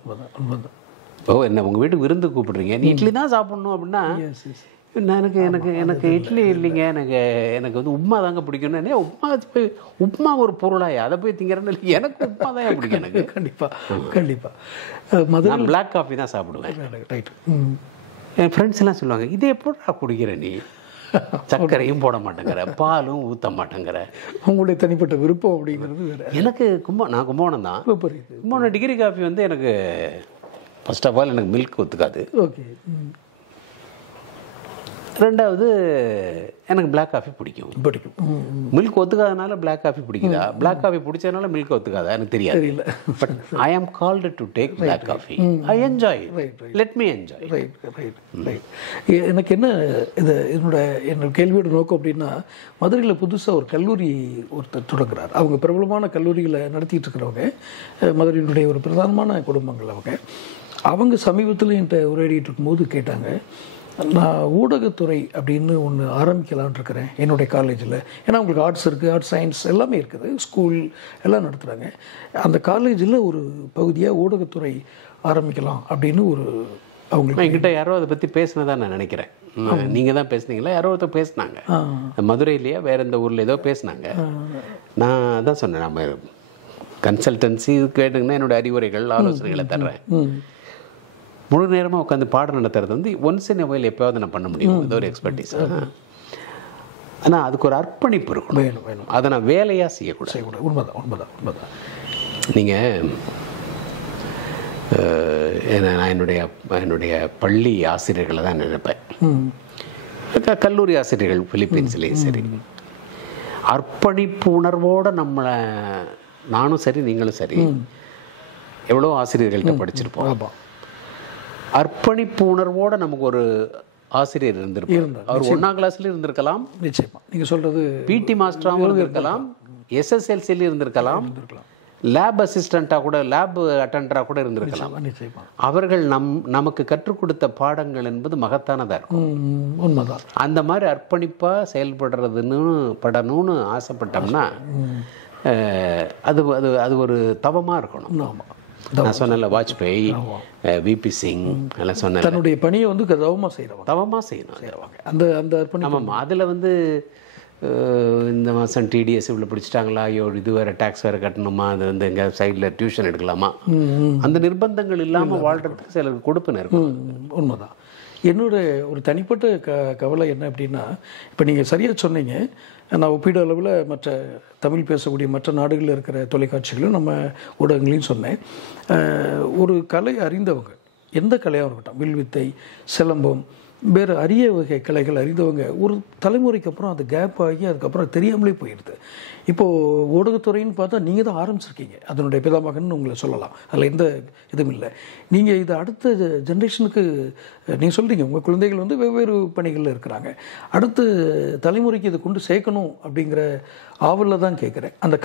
ஓ, என்ன உங்கள் வீட்டுக்கு விருந்து கூப்பிடுறீங்க, நீ இட்லி தான் சாப்பிடணும் அப்படின்னா, எனக்கு இட்லி இல்லைங்க, எனக்கு வந்து உப்மா தாங்க பிடிக்கணும். உப்மா ஒரு பொருளாயா, அதை போய் திங்கிறேன்னு இல்லை, எனக்கு உப்மா தான் பிடிக்கும். எனக்கு கண்டிப்பாக நான் பிளாக் காஃபி தான் சாப்பிடுவேன். என் ஃப்ரெண்ட்ஸ் எல்லாம் சொல்லுவாங்க, இதே எப்படா குடிக்கிற நீ, சர்க்கரையும் போட மாட்டேங்கிற, பாலும் ஊற்ற மாட்டேங்கிற. உங்களுடைய தனிப்பட்ட விருப்பம் அப்படிங்கிறது வேறு. எனக்கு நான் கும்பகோணம் தான். கும்பகோணம் டிகிரி காஃபி வந்து எனக்கு ஃபர்ஸ்ட் ஆஃப் ஆல் எனக்கு மில்க் ஒத்துக்காது. ஓகே. ரெண்டாவது எனக்கு பிளாக் காஃபி பிடிக்கும். மில்க் ஒத்துக்காதனால பிளாக் காஃபி பிடிக்குதா, பிளாக் காஃபி பிடிச்சதுனால மில்க் ஒத்துக்காதா எனக்கு தெரியாது. But I am called to take black coffee. I enjoy, let me enjoy. எனக்கு என்ன என்னோட கேள்வியோட நோக்கம் அப்படின்னா, மதுரையில் புதுசாக ஒரு கல்லூரி ஒருத்தர் தொடங்குறார். அவங்க பிரபலமான கல்லூரிகளை நடத்திட்டு இருக்கிறவங்க, மதுரையினுடைய ஒரு பிரதானமான குடும்பங்கள் அவங்க சமீபத்தில் என்கிட்ட உரையாடிட்டு இருக்கும்போது கேட்டாங்க, நான் ஊடகத்துறை அப்படின்னு ஒன்று ஆரம்பிக்கலான்னு இருக்கிறேன் என்னுடைய காலேஜில். ஏன்னா உங்களுக்கு ஆர்ட்ஸ் இருக்குது, ஆர்ட்ஸ் சயின்ஸ் எல்லாமே இருக்குது, ஸ்கூல் எல்லாம் நடத்துகிறாங்க. அந்த காலேஜில் ஒரு பகுதியாக ஊடகத்துறை ஆரம்பிக்கலாம் அப்படின்னு ஒரு அவங்களுக்கு என்கிட்ட யாரோ அதை பற்றி பேசினதா நான் நினைக்கிறேன். நீங்கள் தான் பேசுனீங்களா? யாரோ ஒருத்தர் பேசினாங்க, மதுரையிலேயே வேற எந்த ஊரில் ஏதோ பேசினாங்க. நான் அதான் சொன்னேன், நம்ம கன்சல்டன்சி கேட்டுங்கன்னா என்னோடய அறிவுரைகள் ஆலோசனைகளை தர்றேன். முழு நேரமாக உட்காந்து பாடம் நடத்துறது வந்து ஒன்ஸ் இன் வயல் எப்போயாவது நான் பண்ண முடியும், ஏதோ ஒரு எக்ஸ்பர்டீஸ். ஆனால் அதுக்கு ஒரு அர்ப்பணிப்பு இருக்கும், வேணும். அதை நான் வேலையாக செய்யக்கூடாது. உண்மைதான். நீங்கள் நான் என்னுடைய பள்ளி ஆசிரியர்களை தான் நினைப்பேன், கல்லூரி ஆசிரியர்கள் பிலிப்பீன்ஸ்லேயும் சரி, அர்ப்பணிப்பு உணர்வோடு நம்மளை, நானும் சரி நீங்களும் சரி, எவ்வளோ ஆசிரியர்கள்ட்ட படிச்சிருப்போம். அர்ப்பணிப்பு உணர்வோடு நமக்கு ஒரு ஆசிரியர் இருந்திருப்பார். அவர் 1ஆம் கிளாஸ்ல இருந்திருக்கலாம், நிச்சயமா நீங்கள் சொல்கிறது பிடி மாஸ்டராகவும் இருந்திருக்கலாம், எஸ்எஸ்எல்சியில் இருந்திருக்கலாம், லேப் அசிஸ்டண்ட்டாக கூட, லேப் அட்டெண்டராக கூட இருந்திருக்கலாம். அவர்கள் நமக்கு கற்றுக் கொடுத்த பாடங்கள் என்பது மகத்தானதாக இருக்கும். உண்மைதான். அந்த மாதிரி அர்ப்பணிப்பாக படணும்னு ஆசைப்பட்டோம்னா அது அது அது ஒரு தவமாக இருக்கணும். ஆமாம், நான் சொன்னல வாஜ்பாய், விபி சிங் எல்லாம் சொன்னேன், தன்னுடைய பணியை வந்து தவமாக செய்யணும். அந்த அர்ப்பணிப்பு. ஆமாம், அதில் வந்து இந்த மாதம் டிடிஎஸ் இவ்வளோ பிடிச்சிட்டாங்களா, ஐயோ இது வேறு டேக்ஸ் வேறு கட்டணுமா, அது வந்து எங்கே சைடில் டியூஷன் எடுக்கலாமா, அந்த நிர்பந்தங்கள் இல்லாமல் வாழ்கிறதுக்கு சிலருக்கு கொடுப்பன இருக்கும். உண்மைதான். என்னோட ஒரு தனிப்பட்ட கவலை என்ன அப்படின்னா, இப்போ நீங்கள் சரியாக சொன்னீங்க, நான் ஒப்பீடு அளவில் மற்ற தமிழ் பேசக்கூடிய மற்ற நாடுகளில் இருக்கிற தொலைக்காட்சிகளும் நம்ம ஊடகங்களையும் சொன்னேன். ஒரு கலை அறிந்தவங்க, எந்த கலையாக இருக்கட்டும், வில்வித்தை, சிலம்பம், வேறு அரிய வகை கலைகள் அறிந்தவங்க ஒரு தலைமுறைக்கு அப்புறம் அது கேப் ஆகி அதுக்கப்புறம் தெரியாமலே போயிடுது. இப்போது ஊடகத்துறைன்னு பார்த்தா நீங்கள் தான் ஆரம்பிச்சிருக்கீங்க, அதனுடைய பிதாமகன்னு உங்களை சொல்லலாம், அதில் எந்த இதுவும் இல்லை. நீங்கள் இது அடுத்த ஜென்ரேஷனுக்கு நீங்கள் சொல்கிறீங்க, உங்கள் குழந்தைகள் வந்து வெவ்வேறு பணிகளில் இருக்கிறாங்க, அடுத்த தலைமுறைக்கு இதை கொண்டு சேர்க்கணும் அப்படிங்கிற ஆவலில் தான் கேட்குறேன். அந்த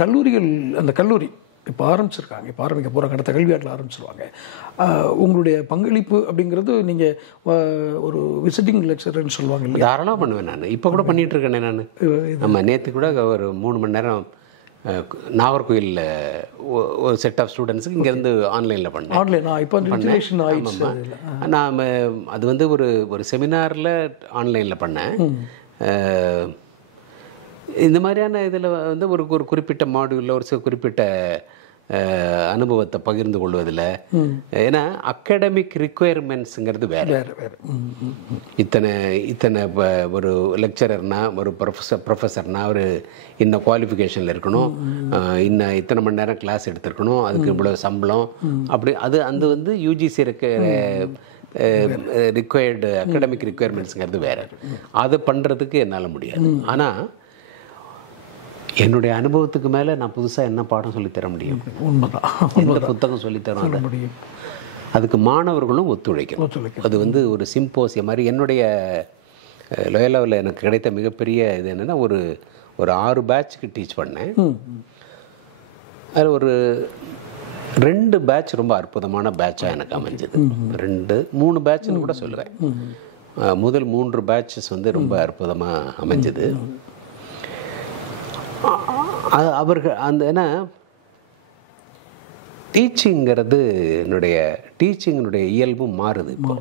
கல்லூரி இப்போ ஆரம்பிச்சிருக்காங்க, இப்போ ஆரம்பிக்க போகிறாங்க, அடுத்த கல்வியாட்டில் ஆரம்பிச்சிருவாங்க. உங்களுடைய பங்களிப்பு அப்படிங்கிறது நீங்கள் ஒரு விசிட்டிங் லெக்சரர்னு சொல்லுவாங்க இல்லையா? தாராளமாக பண்ணுவேன். நான் இப்போ கூட பண்ணிகிட்டு இருக்கேன். நான் நம்ம நேற்று கூட ஒரு 3 மணி நேரம் நாகர்கோயிலில் ஒரு செட் ஆஃப் ஸ்டூடெண்ட்ஸுக்கு இங்கேருந்து ஆன்லைனில் பண்ணேன். இப்போ நான் அது வந்து ஒரு செமினாரில் ஆன்லைனில் பண்ணேன். இந்த மாதிரியான இதில் வந்து ஒரு குறிப்பிட்ட மாடியூலில் ஒரு குறிப்பிட்ட அனுபவத்தை பகிர்ந்து கொள்வதில், ஏன்னா அகாடமிக் ரிக்குயர்மெண்ட்ஸுங்கிறது வேறு. இத்தனை ஒரு லெக்சரர்னா, ஒரு ப்ரொஃபஸர்னா ஒரு இன்னும் குவாலிஃபிகேஷனில் இருக்கணும், இத்தனை மணி நேரம் கிளாஸ் எடுத்துருக்கணும், அதுக்கு இவ்வளோ சம்பளம், அப்படி அது வந்து யூஜிசி ரிக்குயர்டு அகாடமிக் ரிக்குயர்மெண்ட்ஸுங்கிறது வேறு. அதை பண்ணுறதுக்கு என்னால் முடியாது. ஆனால் என்னுடைய அனுபவத்துக்கு மேலே நான் புதுசாக என்ன பாடம் சொல்லித்தர முடியும், எந்த புத்தகம் சொல்லித்தர முடியும், அதுக்கு மாணவர்களும் ஒத்துழைக்கணும். அது வந்து ஒரு சிம்போசியம் மாதிரி. என்னுடைய லோயலாவில் எனக்கு கிடைத்த மிகப்பெரிய இது என்னென்னா, ஒரு 6 பேட்சுக்கு டீச் பண்ணேன். அதில் ஒரு 2 பேட்ச் ரொம்ப அற்புதமான பேட்சாக எனக்கு அமைஞ்சது. 2-3 பேட்ச்னு கூட சொல்லுவேன். முதல் 3 பேட்சஸ் வந்து ரொம்ப அற்புதமாக அமைஞ்சது. அவர்கள் ஏன்னா டீச்சிங்கினுடைய இயல்பும் மாறுது. இப்போ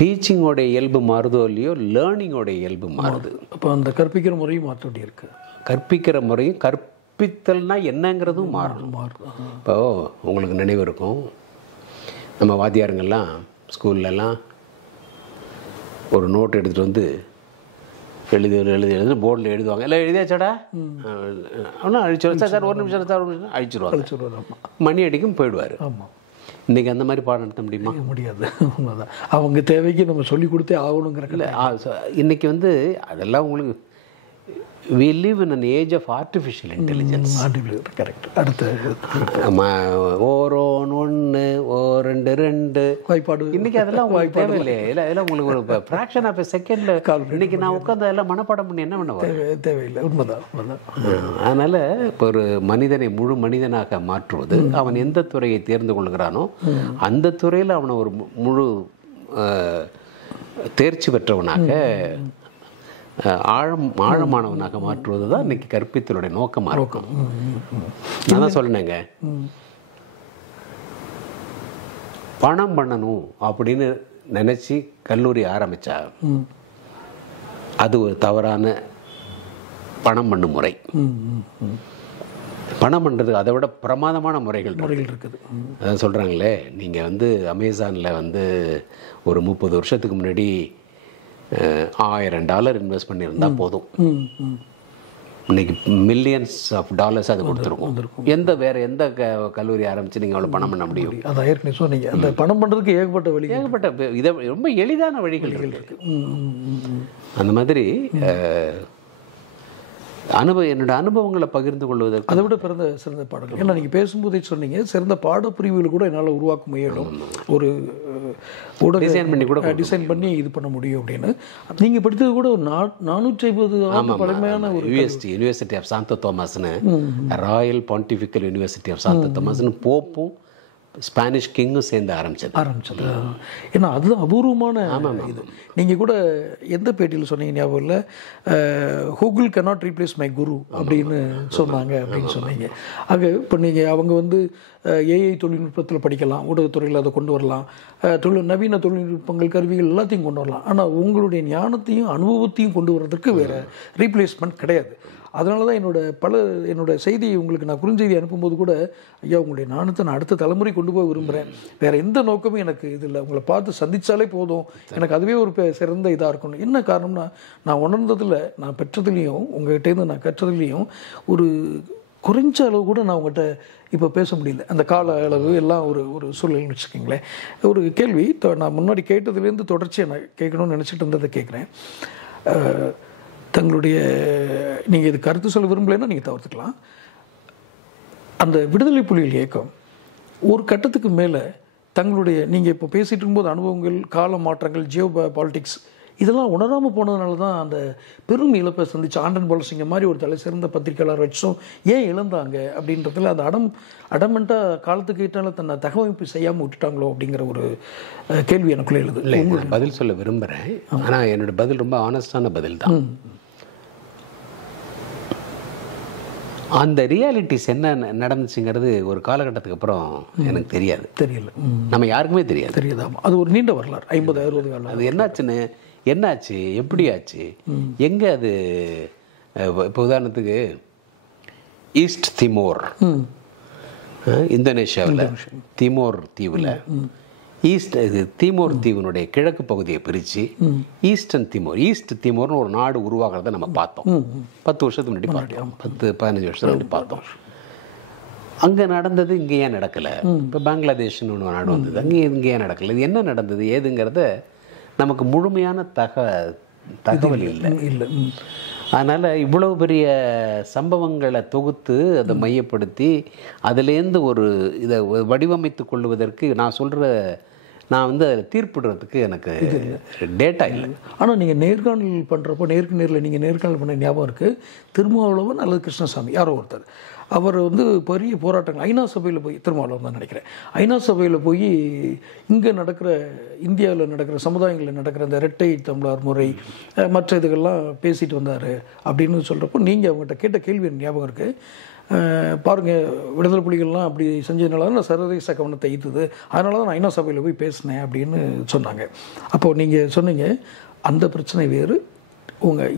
டீச்சிங்கோட இயல்பு மாறுதோ இல்லையோ, லேர்னிங்கோட இயல்பு மாறுது. அப்போ அந்த கற்பிக்கிற முறையும் மாற்ற வேண்டி இருக்கு. கற்பிக்கிற முறையும், கற்பித்தல்னா என்னங்கிறதும் மாறுது. இப்போ உங்களுக்கு நினைவு இருக்கும், நம்ம வாத்தியாருங்கெல்லாம் ஸ்கூல்லலாம் ஒரு நோட் எடுத்துகிட்டு வந்து எழுதி போர்டில் எழுதுவாங்க. எல்லாம் எழுதியாச்சாடா ஆனால் அழிச்சிருவோம் சார், 1 நிமிஷம் சார், 1 நிமிஷம் அழிச்சிருவாங்க. மணி அடிக்கும் போயிடுவார். ஆமாம். இன்றைக்கி அந்த மாதிரி பாடம் நடத்த முடியுமா? முடியாது. உண்மைதான். அவங்க தேவைக்கு நம்ம சொல்லி கொடுத்தே ஆகணுங்கிறதுல இன்றைக்கி வந்து அதெல்லாம் உங்களுக்கு we live in an age of artificial intelligence. Correct. அடுத்து ஓரோன் 1 2 2 வாய்ப்பாடு இன்றைக்கி அதெல்லாம் உங்களுக்கு தேவையில்லையே. இதெல்லாம் உங்களுக்கு ஒரு ஃப்ராக்ஷன் ஆஃப் எ செகண்டில் இன்றைக்கி நான் உட்காந்து அதெல்லாம் மனப்பாடம் பண்ணி என்ன பண்ண தேவையில்லை. உண்மைதான். அதனால் இப்போ ஒரு மனிதனை முழு மனிதனாக மாற்றுவது, அவன் எந்த துறையை தேர்ந்து கொள்கிறானோ அந்த துறையில் அவனை ஒரு முழு தேர்ச்சி பெற்றவனாக ஆழமானவனாக மாற்றுவது தான் இன்னைக்கு கற்பித்தலுடைய நோக்கமாக இருக்கும். நான் தான் சொன்னேங்க, பணம் பண்ணணும் அப்படின்னு நினச்சி கல்லூரி ஆரம்பித்தா அது ஒரு தவறான பணம் பண்ணும் முறை. பணம் பண்ணுறதுக்கு அதை விட பிரமாதமான முறைகள் இருக்குது. அதான் சொல்கிறாங்களே, நீங்கள் வந்து அமேசானில் வந்து ஒரு 30 வருஷத்துக்கு முன்னாடி $1000 இன்வெஸ்ட் பண்ணியிருந்தால் போதும், இன்னைக்கு $மில்லியன்ஸ் அது கொடுத்துருக்கும். வேறு எந்த கல்லூரி ஆரம்பித்து நீங்கள் அவ்வளோ பணம் பண்ண முடியும்? அதான் ஏற்கனவே சொன்னீங்க, அந்த பணம் பண்ணுறதுக்கு ஏகப்பட்ட இதை ரொம்ப எளிதான வழிகள் இருக்கு. அந்த மாதிரி என்னோட அனுபவங்களை பகிர்ந்து கொள்வதற்கு அதை விட சிறந்த பாடல்கள். ஏன்னா நீங்கள் பேசும்போதே சொன்னீங்க, சிறந்த பாடப்பிரிவுகள் கூட என்னால் உருவாக்க முயலும், ஒரு டிசைன் பண்ணி இது பண்ண முடியும் அப்படின்னு. நீங்கள் படித்தது கூட ஒரு 450 பழமையான ஒரு யூனிவர்சிட்டி ஆஃப் சாந்தோ தோமஸ்னு, royal pontifical university of Santo தோமஸ்னு போப்பும் ஸ்பானிஷ் கிங்கும் சேர்ந்து ஆரம்பிச்சது. ஏன்னா அதுதான் அபூர்வமான இது. நீங்கள் கூட எந்த பேட்டியில் சொன்னீங்க ஞாபகம் இல்லை, கூகுள் cannot replace my குரு அப்படின்னு சொன்னாங்க அப்படின்னு சொன்னீங்க. ஆக இப்போ நீங்கள் அவங்க வந்து ஏஐ தொழில்நுட்பத்தில் படிக்கலாம், ஊடகத்துறையில் அதை கொண்டு வரலாம், நவீன தொழில்நுட்பங்கள் கருவிகள் எல்லாத்தையும் கொண்டு வரலாம். ஆனால் உங்களுடைய ஞானத்தையும் அனுபவத்தையும் கொண்டு வர்றதுக்கு வேறு ரீப்ளேஸ்மெண்ட் கிடையாது. அதனால தான் என்னோட செய்தி உங்களுக்கு நான் குறுஞ்செய்தி அனுப்பும்போது கூட, ஐயா உங்களுடைய ஞானத்தை நான் அடுத்த தலைமுறை கொண்டு போய் விரும்புகிறேன், வேறு எந்த நோக்கமும் எனக்கு இது இல்லை, உங்களை பார்த்து சந்தித்தாலே போதும், எனக்கு அதுவே ஒரு சிறந்த இதாக இருக்கணும். என்ன காரணம்னா, நான் உணர்ந்ததில், நான் பெற்றதுலேயும் உங்கள்கிட்டேருந்து நான் கற்றதுலேயும் ஒரு குறைஞ்ச அளவு கூட நான் உங்கள்கிட்ட இப்போ பேச முடியல. அந்த கால அளவு எல்லாம் ஒரு சூழ்நிலைன்னு வச்சுக்கோங்களேன். ஒரு கேள்வி நான் முன்னாடி கேட்டதுலேருந்து தொடர்ச்சியாக நான் கேட்கணும்னு நினச்சிட்டு இருந்ததை கேட்குறேன். தங்களுடைய நீங்கள் இது கருத்து சொல்ல விரும்பலைன்னா நீங்கள் தவிர்த்துக்கலாம். அந்த விடுதலை புலிகள் இயக்கம் ஒரு கட்டத்துக்கு மேலே தங்களுடைய, நீங்கள் இப்போ பேசிகிட்டு இருக்கும்போது அனுபவங்கள், கால மாற்றங்கள், ஜியோ பாலிட்டிக்ஸ் இதெல்லாம் உணராமல் போனதுனால தான் அந்த பெரும் இழப்பை சந்திச்சு ஆண்டன் பாலசிங்கம் மாதிரி ஒரு தலை சிறந்த பத்திரிகையாளர் வச்சும் ஏன் இழந்தாங்க அப்படின்றதுல அந்த அடமெண்ட்டாக காலத்துக்கு ஏற்றால தன்னை தகவமைப்பு செய்யாமல் விட்டுட்டாங்களோ அப்படிங்கிற ஒரு கேள்வி எனக்குள்ளே எழுது. இல்லை, பதில் சொல்ல விரும்புகிறேன், ஆனால் என்னோட பதில் ரொம்ப ஆனஸ்டான பதில் தான். அந்த ரியாலிட்டிஸ் என்ன நடந்துச்சுங்கிறது ஒரு காலகட்டத்துக்கு அப்புறம் எனக்கு தெரியல, நம்ம யாருக்குமே தெரியாது. அது ஒரு நீண்ட வரலாறு, 50-60 காலம். அது என்னாச்சு, எப்படி ஆச்சு, எங்கே அது. இப்போ உதாரணத்துக்கு ஈஸ்ட் திமோர், இந்தோனேஷியாவில் திமோர் தீவில் தீமோர் தீவினுடைய கிழக்கு பகுதியை பிரித்து ஈஸ்ட் திமோர்னு ஒரு நாடு உருவாகிறத நம்ம பார்த்தோம். 10 வருஷத்துக்கு முன்னாடி பார்த்தோம், 10-15 வருஷத்துக்கு முன்னாடி பார்த்தோம். அங்கே நடந்தது இங்கே ஏன் நடக்கலை? இப்போ பங்களாதேஷ்னு ஒரு நாடு வந்தது, இங்கே ஏன் நடக்கலை? இது என்ன நடந்தது ஏதுங்கிறத நமக்கு முழுமையான தகவல் இல்லை. அதனால் இவ்வளவு பெரிய சம்பவங்களை தொகுத்து அதை மையப்படுத்தி அதுலேருந்து இதை வடிவமைத்து கொள்வதற்கு நான் அதில் தீர்ப்பிடுறதுக்கு எனக்கு டேட்டா இல்லை. ஆனால் நீங்கள் நேர்காணல் பண்ணுறப்போ நேரில் நீங்கள் நேர்காணல் பண்ண ஞாபகம் இருக்குது, திருமாவளவன் அல்லது கிருஷ்ணசாமி யாரோ ஒருத்தர், அவர் பெரிய போராட்டங்கள் ஐநா சபையில் போய், திருமாவளவன் தான் நினைக்கிறேன், ஐநா சபையில் போய் இங்கே இந்தியாவில் நடக்கிற சமுதாயங்களில் நடக்கிற இந்த இரட்டை தமிழர் முறை மற்ற இதுகள்லாம் பேசிட்டு வந்தார் அப்படின்னு சொல்கிறப்போ நீங்கள் அவங்ககிட்ட கேட்ட கேள்வி ஞாபகம் இருக்குது. பாருங்கள், விடுதலை புலிகள்லாம் அப்படி செஞ்சதுனால தான் சர்வதேச கவனத்தை ஈர்த்துது, அதனால தான் நான் ஐநா சபையில் போய் பேசினேன் அப்படின்னு சொன்னாங்க. அப்போது நீங்கள் சொன்னீங்க அந்த பிரச்சனை வேறு,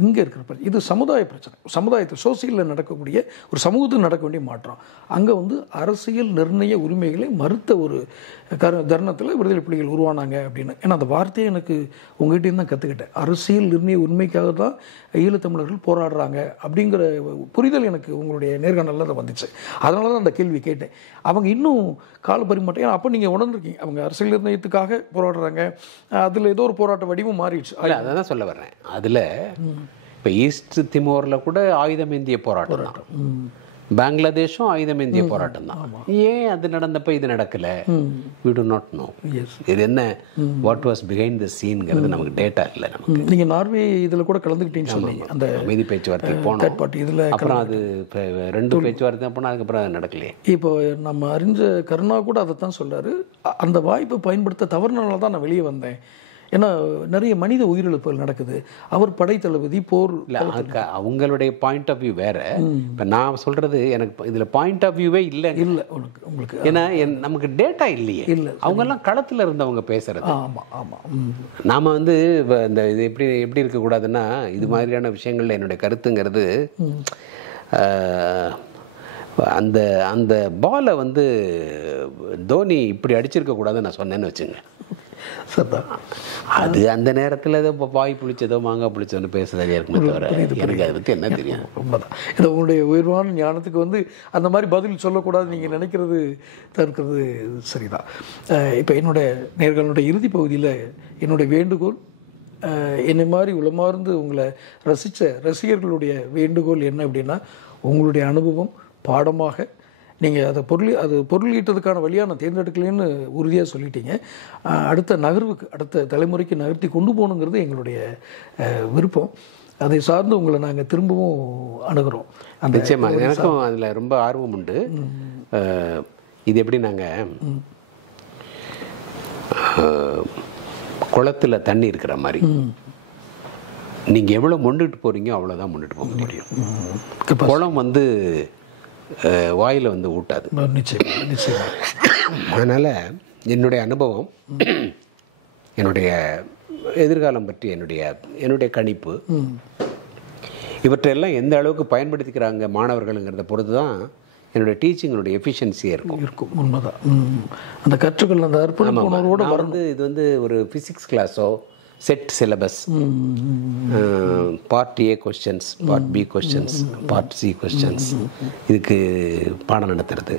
இங்கே இருக்கிற பிரச்சனை இது சமுதாய பிரச்சனை, சமுதாயத்தில் சோசியலில் நடக்கக்கூடிய ஒரு சமூகத்தில் நடக்க வேண்டிய மாற்றம். அங்கே அரசியல் நிர்ணய உரிமைகளை மறுத்த ஒரு தருணத்தில் விடுதலை புலிகள் உருவானாங்க அப்படின்னு. ஏன்னா அந்த வார்த்தையை எனக்கு உங்கள்கிட்ட தான் கற்றுக்கிட்டேன். அரசியல் நிர்ணய உரிமைக்காக தான் ஈழத்தமிழர்கள் போராடுறாங்க அப்படிங்கிற புரிதல் எனக்கு உங்களுடைய நேர்காணலில் தான் வந்துச்சு. அதனால தான் அந்த கேள்வி கேட்டேன். அவங்க இன்னும் கால பரிமாற்றம், ஏன்னா அப்போ நீங்கள் உணர்ந்துருக்கீங்க அவங்க அரசியல் நிர்ணயத்துக்காக போராடுறாங்க, அதில் ஏதோ ஒரு போராட்ட வடிவம் மாறிடுச்சு. அதை தான் சொல்ல வர்றேன். அதில் இப்போ ஈஸ்ட் திமோரில் கூட ஆயுதமேந்திய போராட்டம் தான், பங்களாதேஷும் ஆயுதமேந்திய போராட்டம் தான். ஏன் அது நடந்தப்போ இது நடக்கலை? we do not know. இது என்ன வாட் வாஸ் பிஹைண்ட் த சீன்ங்கிறது நமக்கு டேட்டா இல்லை. நமக்கு நீங்கள் நார்வே இதில் கூட கலந்துக்கிட்டீங்கன்னு சொன்னீங்க, அந்த அமைதி பேச்சுவார்த்தைக்கு போனோம். இதில் அப்புறம் அது 2 பேச்சுவார்த்தை போனால் அதுக்கப்புறம் அது நடக்கலையே. இப்போ நம்ம அறிஞ்ச கருணா கூட அதை தான் சொல்கிறாரு, அந்த வாய்ப்பை பயன்படுத்த தவறுனால தான் நான் வெளியே வந்தேன், ஏன்னா நிறைய மனித உயிரிழப்புகள் நடக்குது. அவர் படைத்தளபதி போர் இல்லை, அவங்களுடைய பாயிண்ட் ஆஃப் வியூ வேறு. இப்போ நான் சொல்கிறது எனக்கு இதில் பாயிண்ட் ஆஃப் வியூவே இல்லை. இல்லை உங்களுக்கு ஏன்னா நமக்கு டேட்டா இல்லையே. இல்லை, அவங்கெல்லாம் களத்தில் இருந்தவங்க பேசுகிறது. ஆமாம் ஆமாம். நாம் வந்து இந்த இது எப்படி இருக்கக்கூடாதுன்னா, இது மாதிரியான விஷயங்களில் என்னுடைய கருத்துங்கிறது அந்த அந்த பாலை வந்து தோனி இப்படி அடிச்சிருக்கக்கூடாதுன்னு நான் சொன்னேன்னு வச்சுங்க. சரிதான். அது அந்த நேரத்தில் ஏதோ பாய் புளிச்சதோ மாங்காய் புளிச்சதோ பேசுறதே இருக்குமே தவிர எனக்கு அதை பற்றி என்ன தெரியும். உண்மைதான். இதை உங்களுடைய உயர்வான ஞானத்துக்கு வந்து அந்த மாதிரி பதில் சொல்லக்கூடாது நீங்கள் நினைக்கிறது தவிர்க்கிறது சரிதான். இப்போ என்னுடைய நேர்களுடைய இறுதி பகுதியில் என்னுடைய வேண்டுகோள், என்னை மாதிரி உளமார்ந்து உங்களை ரசித்த ரசிகர்களுடைய வேண்டுகோள் என்ன அப்படின்னா, உங்களுடைய அனுபவம் பாடமாக நீங்கள் அதை பொருள் ஈட்டதுக்கான வழியாக நான் தேர்ந்தெடுக்கலேன்னு உறுதியாக சொல்லிட்டீங்க. அடுத்த நகர்வுக்கு, அடுத்த தலைமுறைக்கு நகர்த்தி கொண்டு போகணுங்கிறது எங்களுடைய விருப்பம். அதை சார்ந்து உங்களை நாங்கள் திரும்பவும் அணுகிறோம். அந்த நிச்சயமாக எனக்கும் அதில் ரொம்ப ஆர்வம் உண்டு. இது எப்படி நாங்கள் குளத்தில் தண்ணி இருக்கிற மாதிரி, நீங்கள் எவ்வளோ முன்னிட்டு போகிறீங்க அவ்வளோதான் முன்னிட்டு போக முடியும். குளம் வந்து வாயில் வந்து ஊட்டாது. நிச்சயம். அதனால் என்னுடைய அனுபவம், என்னுடைய எதிர்காலம் பற்றி என்னுடைய கணிப்பு, இவற்றையெல்லாம் எந்த அளவுக்கு பயன்படுத்திக்கிறாங்க மாணவர்களுங்கிறத பொறுத்து தான் என்னுடைய டீச்சிங்கனுடைய எஃபிஷியன்சியாக இருக்கும். உண்மைதான். அந்த கற்றுக்கொள்ள அந்த அர்ப்பணிப்போட வந்து இது வந்து ஒரு ஃபிசிக்ஸ் கிளாஸோ set syllabus, part A questions, part B questions, part C questions, இதுக்கு பாடம் நடத்துறது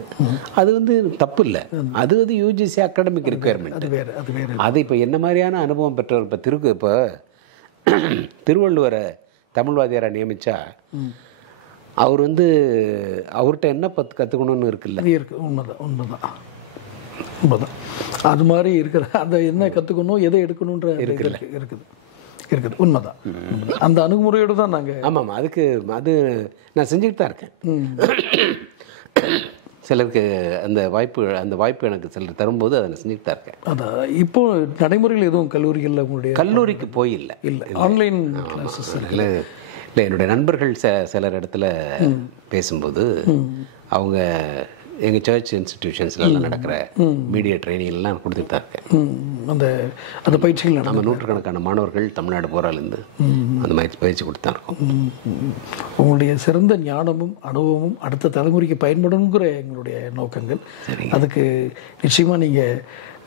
அது வந்து தப்பு இல்லை. அது வந்து யூஜிசி அகாடமிக் ரிக்குயர்மெண்ட். அது இப்போ என்ன மாதிரியான அனுபவம் பெற்றவர், இப்போ திருவள்ளுவரை தமிழ்வாதியாரை நியமித்தா அவர் வந்து அவர்கிட்ட என்ன கற்றுக்கணும்னு இருக்குல்ல. உண்மைதான். அது மாதிரி இருக்கிற அந்த என்ன கற்றுக்கணும், எதை எடுக்கணுன்ற இருக்குது. உண்மைதான். அந்த அணுகுமுறையோடு தான் நாங்கள். ஆமாம், அதுக்கு அது நான் செஞ்சுட்டு தான் இருக்கேன். சிலருக்கு அந்த வாய்ப்பு எனக்கு சிலர் தரும்போது அதை நான் செஞ்சுட்டு தான் இருக்கேன். அதான் இப்போ நடைமுறையில் எதுவும் கல்லூரிகளில் உங்களுடைய கல்லூரிக்கு போய் இல்லை ஆன்லைன் கிளாஸஸ் இல்லை. என்னுடைய நண்பர்கள் சிலர் இடத்துல பேசும்போது அவங்க எங்கள் சர்ச் இன்ஸ்டிடியூஷன்ஸ்லாம் நடக்கிற மீடியா ட்ரைனிங்லாம் கொடுத்துட்டு தான் இருக்கேன். அந்த பயிற்சிகள் நம்ம நூற்றுக்கணக்கான மாணவர்கள் தமிழ்நாடு போராலேருந்து அந்த மாதிரி பயிற்சி கொடுத்தா இருக்கோம். உங்களுடைய சிறந்த ஞானமும் அனுபவமும் அடுத்த தலைமுறைக்கு பயன்படுங்கிற எங்களுடைய நோக்கங்கள். அதுக்கு நிச்சயமாக நீங்கள்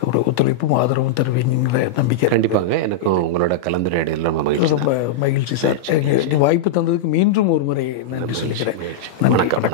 ஒரு ஒத்துழைப்பும் ஆதரவும் தருவீங்கிற நம்பிக்கை. கண்டிப்பாங்க. எனக்கும் உங்களோட கலந்துரையாடல் ரொம்ப மகிழ்ச்சி சார். வாய்ப்பு தந்ததுக்கு மீண்டும் ஒரு முறை நன்றி சொல்லிக்கிறேன். வணக்கம்.